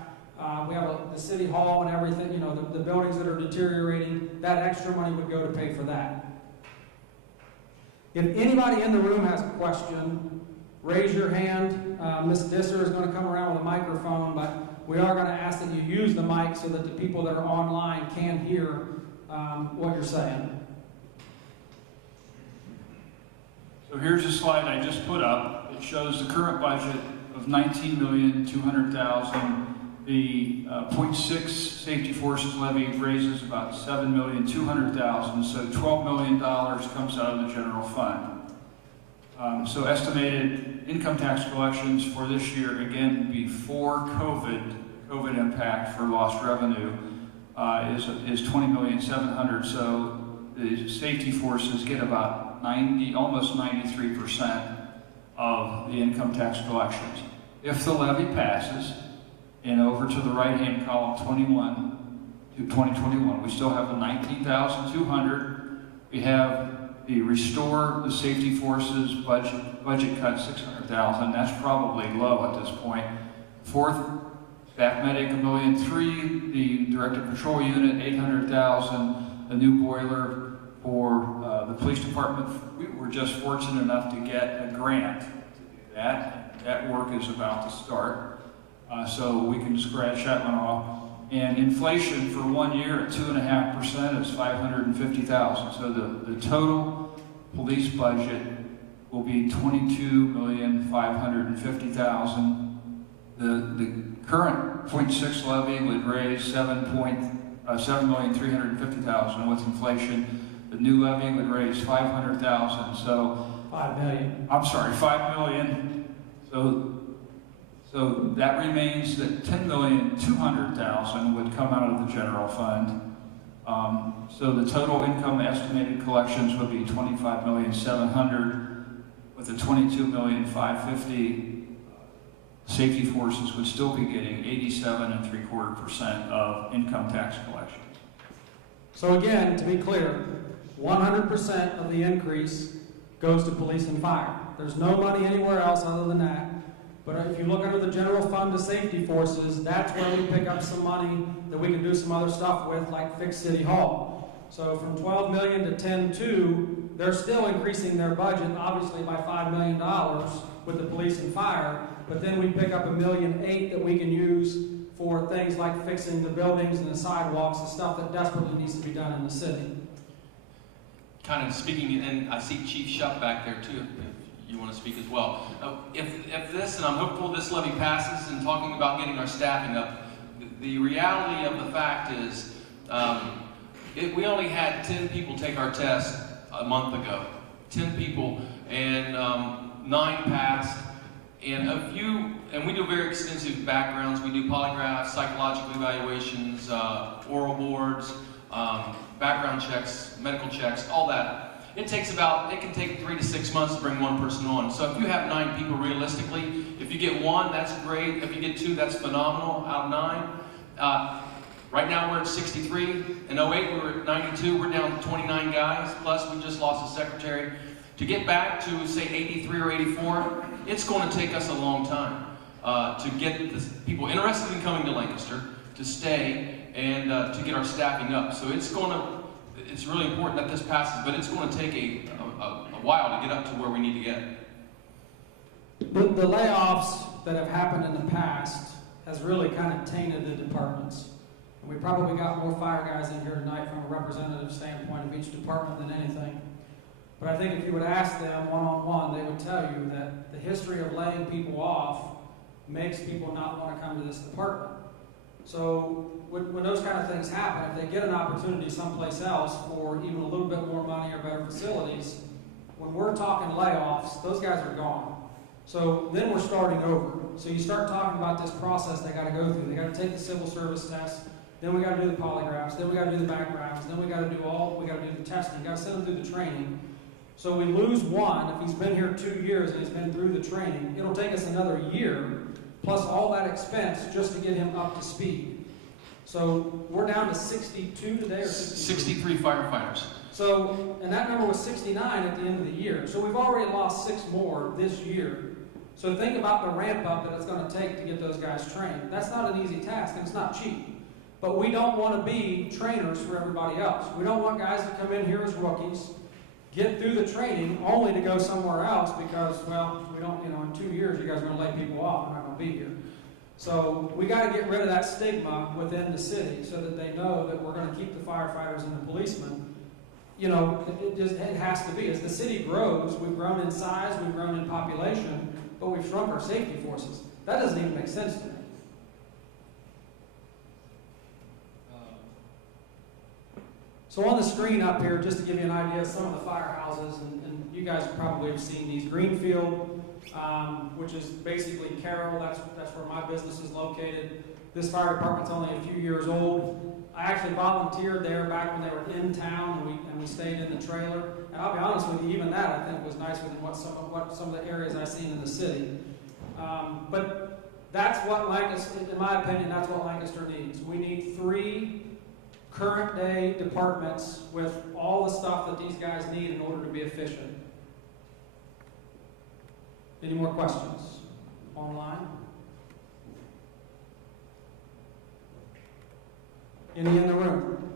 We have the city hall and everything, you know, the buildings that are deteriorating. That extra money would go to pay for that. If anybody in the room has a question, raise your hand. Ms. Disser is going to come around with a microphone, but we are going to ask that you use the mic so that the people that are online can hear what you're saying. So here's a slide I just put up. It shows the current budget of $19,200,000. The 0.6 safety forces levy raises about $7,200,000, so $12 million comes out of the general fund. So estimated income tax collections for this year, again before COVID impact for lost revenue, is $20,700,000. So the safety forces get about almost 93% of the income tax collections. If the levy passes, and over to the right-hand column, 2021, we still have the $19,200. We have the restore the safety forces budget cut $600,000. That's probably low at this point. Fourth, staff medic $1,300,000. The director patrol unit $800,000. A new boiler for the police department. We were just fortunate enough to get a grant to do that. That work is about to start. So we can scratch that one off. And inflation for 1 year at 2.5% is $550,000. So the total police budget will be $22,550,000. The current 0.6 levy would raise $7,350,000 with inflation. The new levy would raise $500,000. So $5 million. I'm sorry, $5 million. So that remains that $10,200,000 would come out of the general fund. So the total income estimated collections would be $25,700,000, with the $22,550,000. Safety forces would still be getting 87.75% of income tax collections. So again, to be clear, 100% of the increase goes to police and fire. There's no money anywhere else other than that. But if you look under the general fund to safety forces, that's where we pick up some money that we can do some other stuff with, like fix City Hall. So from $12 million to $10.2, they're still increasing their budget, obviously by $5 million with the police and fire. But then we pick up $1.8 million that we can use for things like fixing the buildings and the sidewalks, the stuff that desperately needs to be done in the city. Kind of speaking, and I see Chief Shupp back there too. You want to speak as well. If this, and I'm hopeful this levy passes, and talking about getting our staffing up, the reality of the fact is we only had 10 people take our test a month ago. 10 people, and 9 passed, and a few, and we do very extensive backgrounds. We do polygraphs, psychological evaluations, oral boards, background checks, medical checks, all that. It can take 3 to 6 months to bring one person on. So if you have 9 people realistically, if you get 1, that's great. If you get 2, that's phenomenal out of 9. Right now we're at 63. In 08 we were at 92. We're down to 29 guys. Plus we just lost a secretary. To get back to say 83 or 84, it's going to take us a long time. to get the people interested in coming to Lancaster to stay and to get our staffing up. So it's really important that this passes, but it's going to take a while to get up to where we need to get. The layoffs that have happened in the past has really kind of tainted the departments. And we probably got more fire guys in here tonight from a representative standpoint of each department than anything. But I think if you would ask them one-on-one, they would tell you that the history of laying people off makes people not want to come to this department. So when those kind of things happen, if they get an opportunity someplace else for even a little bit more money or better facilities, when we're talking layoffs, those guys are gone. So then we're starting over. So you start talking about this process they got to go through. They got to take the civil service test, then we got to do the polygraphs, then we got to do the backgrounds, then we got to do the testing, got to send them through the training. So we lose one. If he's been here 2 years and he's been through the training, it'll take us another year, plus all that expense just to get him up to speed. So we're down to 62 today, or 63 firefighters. So, and that number was 69 at the end of the year. So we've already lost 6 more this year. So think about the ramp up that it's going to take to get those guys trained. That's not an easy task, and it's not cheap. But we don't want to be trainers for everybody else. We don't want guys to come in here as rookies, get through the training, only to go somewhere else because, well, we don't, in 2 years you guys are going to lay people off. We're not going to be here. So we got to get rid of that stigma within the city so that they know that we're going to keep the firefighters and the policemen. It has to be. As the city grows, we've grown in size, we've grown in population, but we've shrunk our safety forces. That doesn't even make sense to me. So on the screen up here, just to give you an idea of some of the firehouses, and you guys probably have seen these. Greenfield, which is basically Carroll, that's where my business is located. This fire department's only a few years old. I actually volunteered there back when they were in town, and we stayed in the trailer. And I'll be honest with you, even that I think was nicer than what some of the areas I've seen in the city. But that's what Lancaster, in my opinion, that's what Lancaster needs. We need 3 current day departments with all the stuff that these guys need in order to be efficient. Any more questions online? Any in the room?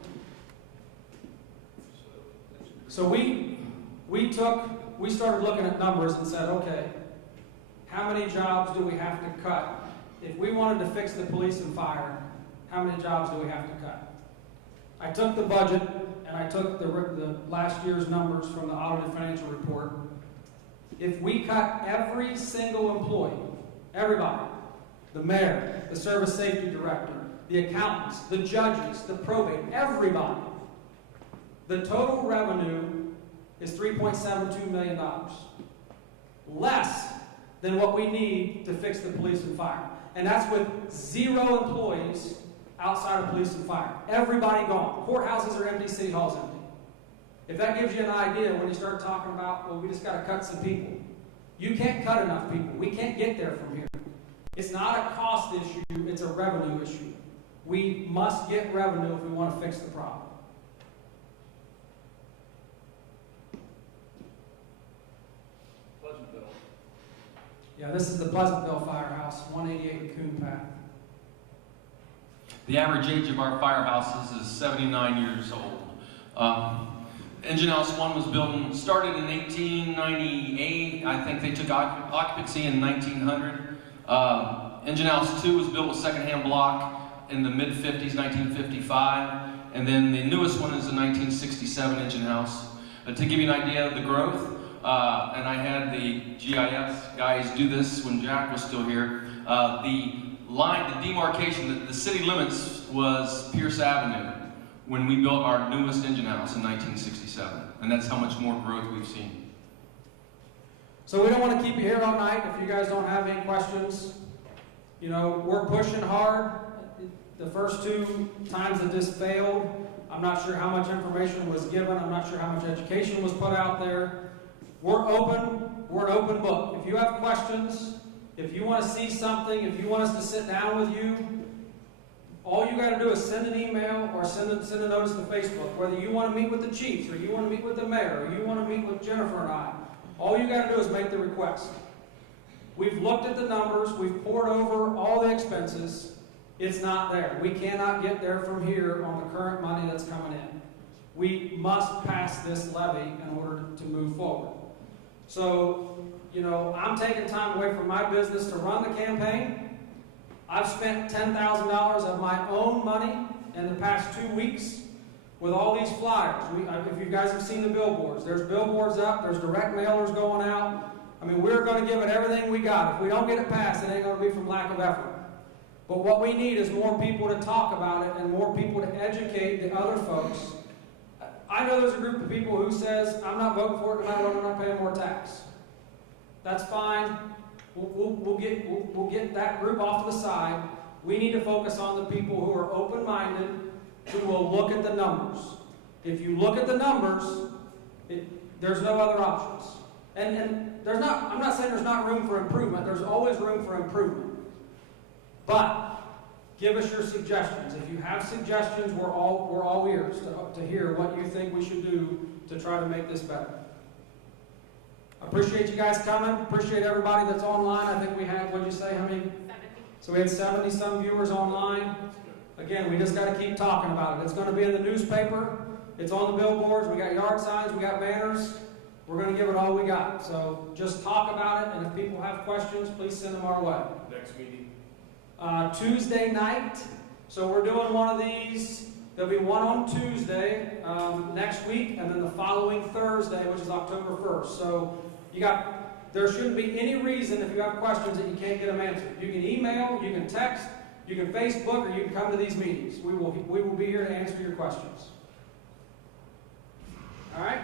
So we started looking at numbers and said, okay, how many jobs do we have to cut? If we wanted to fix the police and fire, how many jobs do we have to cut? I took the budget and I took the last year's numbers from the audited financial report. If we cut every single employee, everybody, the mayor, the service safety director, the accountants, the judges, the probate, everybody, the total revenue is $3.72 million. Less than what we need to fix the police and fire. And that's with 0 employees outside of police and fire. Everybody gone. Courthouses are empty, city hall's empty. If that gives you an idea when you start talking about, well, we just got to cut some people. You can't cut enough people. We can't get there from here. It's not a cost issue, it's a revenue issue. We must get revenue if we want to fix the problem. Pleasantville. Yeah, this is the Pleasantville Firehouse, 188 Coon Path. The average age of our firehouses is 79 years old. Engine House 1 was started in 1898. I think they took occupancy in 1900. Engine House 2 was built with secondhand block in the mid-50s, 1955. And then the newest one is the 1967 Engine House. To give you an idea of the growth, and I had the GIS guys do this when Jack was still here, the demarcation, the city limits was Pierce Avenue when we built our newest engine house in 1967. And that's how much more growth we've seen. So we don't want to keep you here all night if you guys don't have any questions. We're pushing hard. The first 2 times that this failed, I'm not sure how much information was given. I'm not sure how much education was put out there. We're open. We're an open book. If you have questions, if you want to see something, if you want us to sit down with you, all you got to do is send an email or send a notice to Facebook. Whether you want to meet with the chiefs, or you want to meet with the mayor, or you want to meet with Jennifer and I, all you got to do is make the request. We've looked at the numbers, we've poured over all the expenses. It's not there. We cannot get there from here on the current money that's coming in. We must pass this levy in order to move forward. So, I'm taking time away from my business to run the campaign. I've spent $10,000 of my own money in the past 2 weeks with all these flyers. If you guys have seen the billboards, there's billboards up, there's direct mailers going out. I mean, we're going to give it everything we got. If we don't get it passed, it ain't going to be from lack of effort. But what we need is more people to talk about it and more people to educate the other folks. I know there's a group of people who says, I'm not voting for it no matter what, I'm not paying more tax. That's fine. We'll get that group off to the side. We need to focus on the people who are open-minded, who will look at the numbers. If you look at the numbers, there's no other options. And there's not, I'm not saying there's not room for improvement. There's always room for improvement. But give us your suggestions. If you have suggestions, we're all ears to hear what you think we should do to try to make this better. Appreciate you guys coming. Appreciate everybody that's online. I think we had, what'd you say, how many? 70. So we had 70 some viewers online. Again, we just got to keep talking about it. It's going to be in the newspaper. It's on the billboards. We got yard signs. We got banners. We're going to give it all we got. So just talk about it, and if people have questions, please send them our way. Next meeting? Tuesday night. So we're doing one of these. There'll be one on Tuesday next week, and then the following Thursday, which is October 1st. So there shouldn't be any reason if you have questions that you can't get them answered. You can email, you can text, you can Facebook, or you can come to these meetings. We will be here to answer your questions. All right?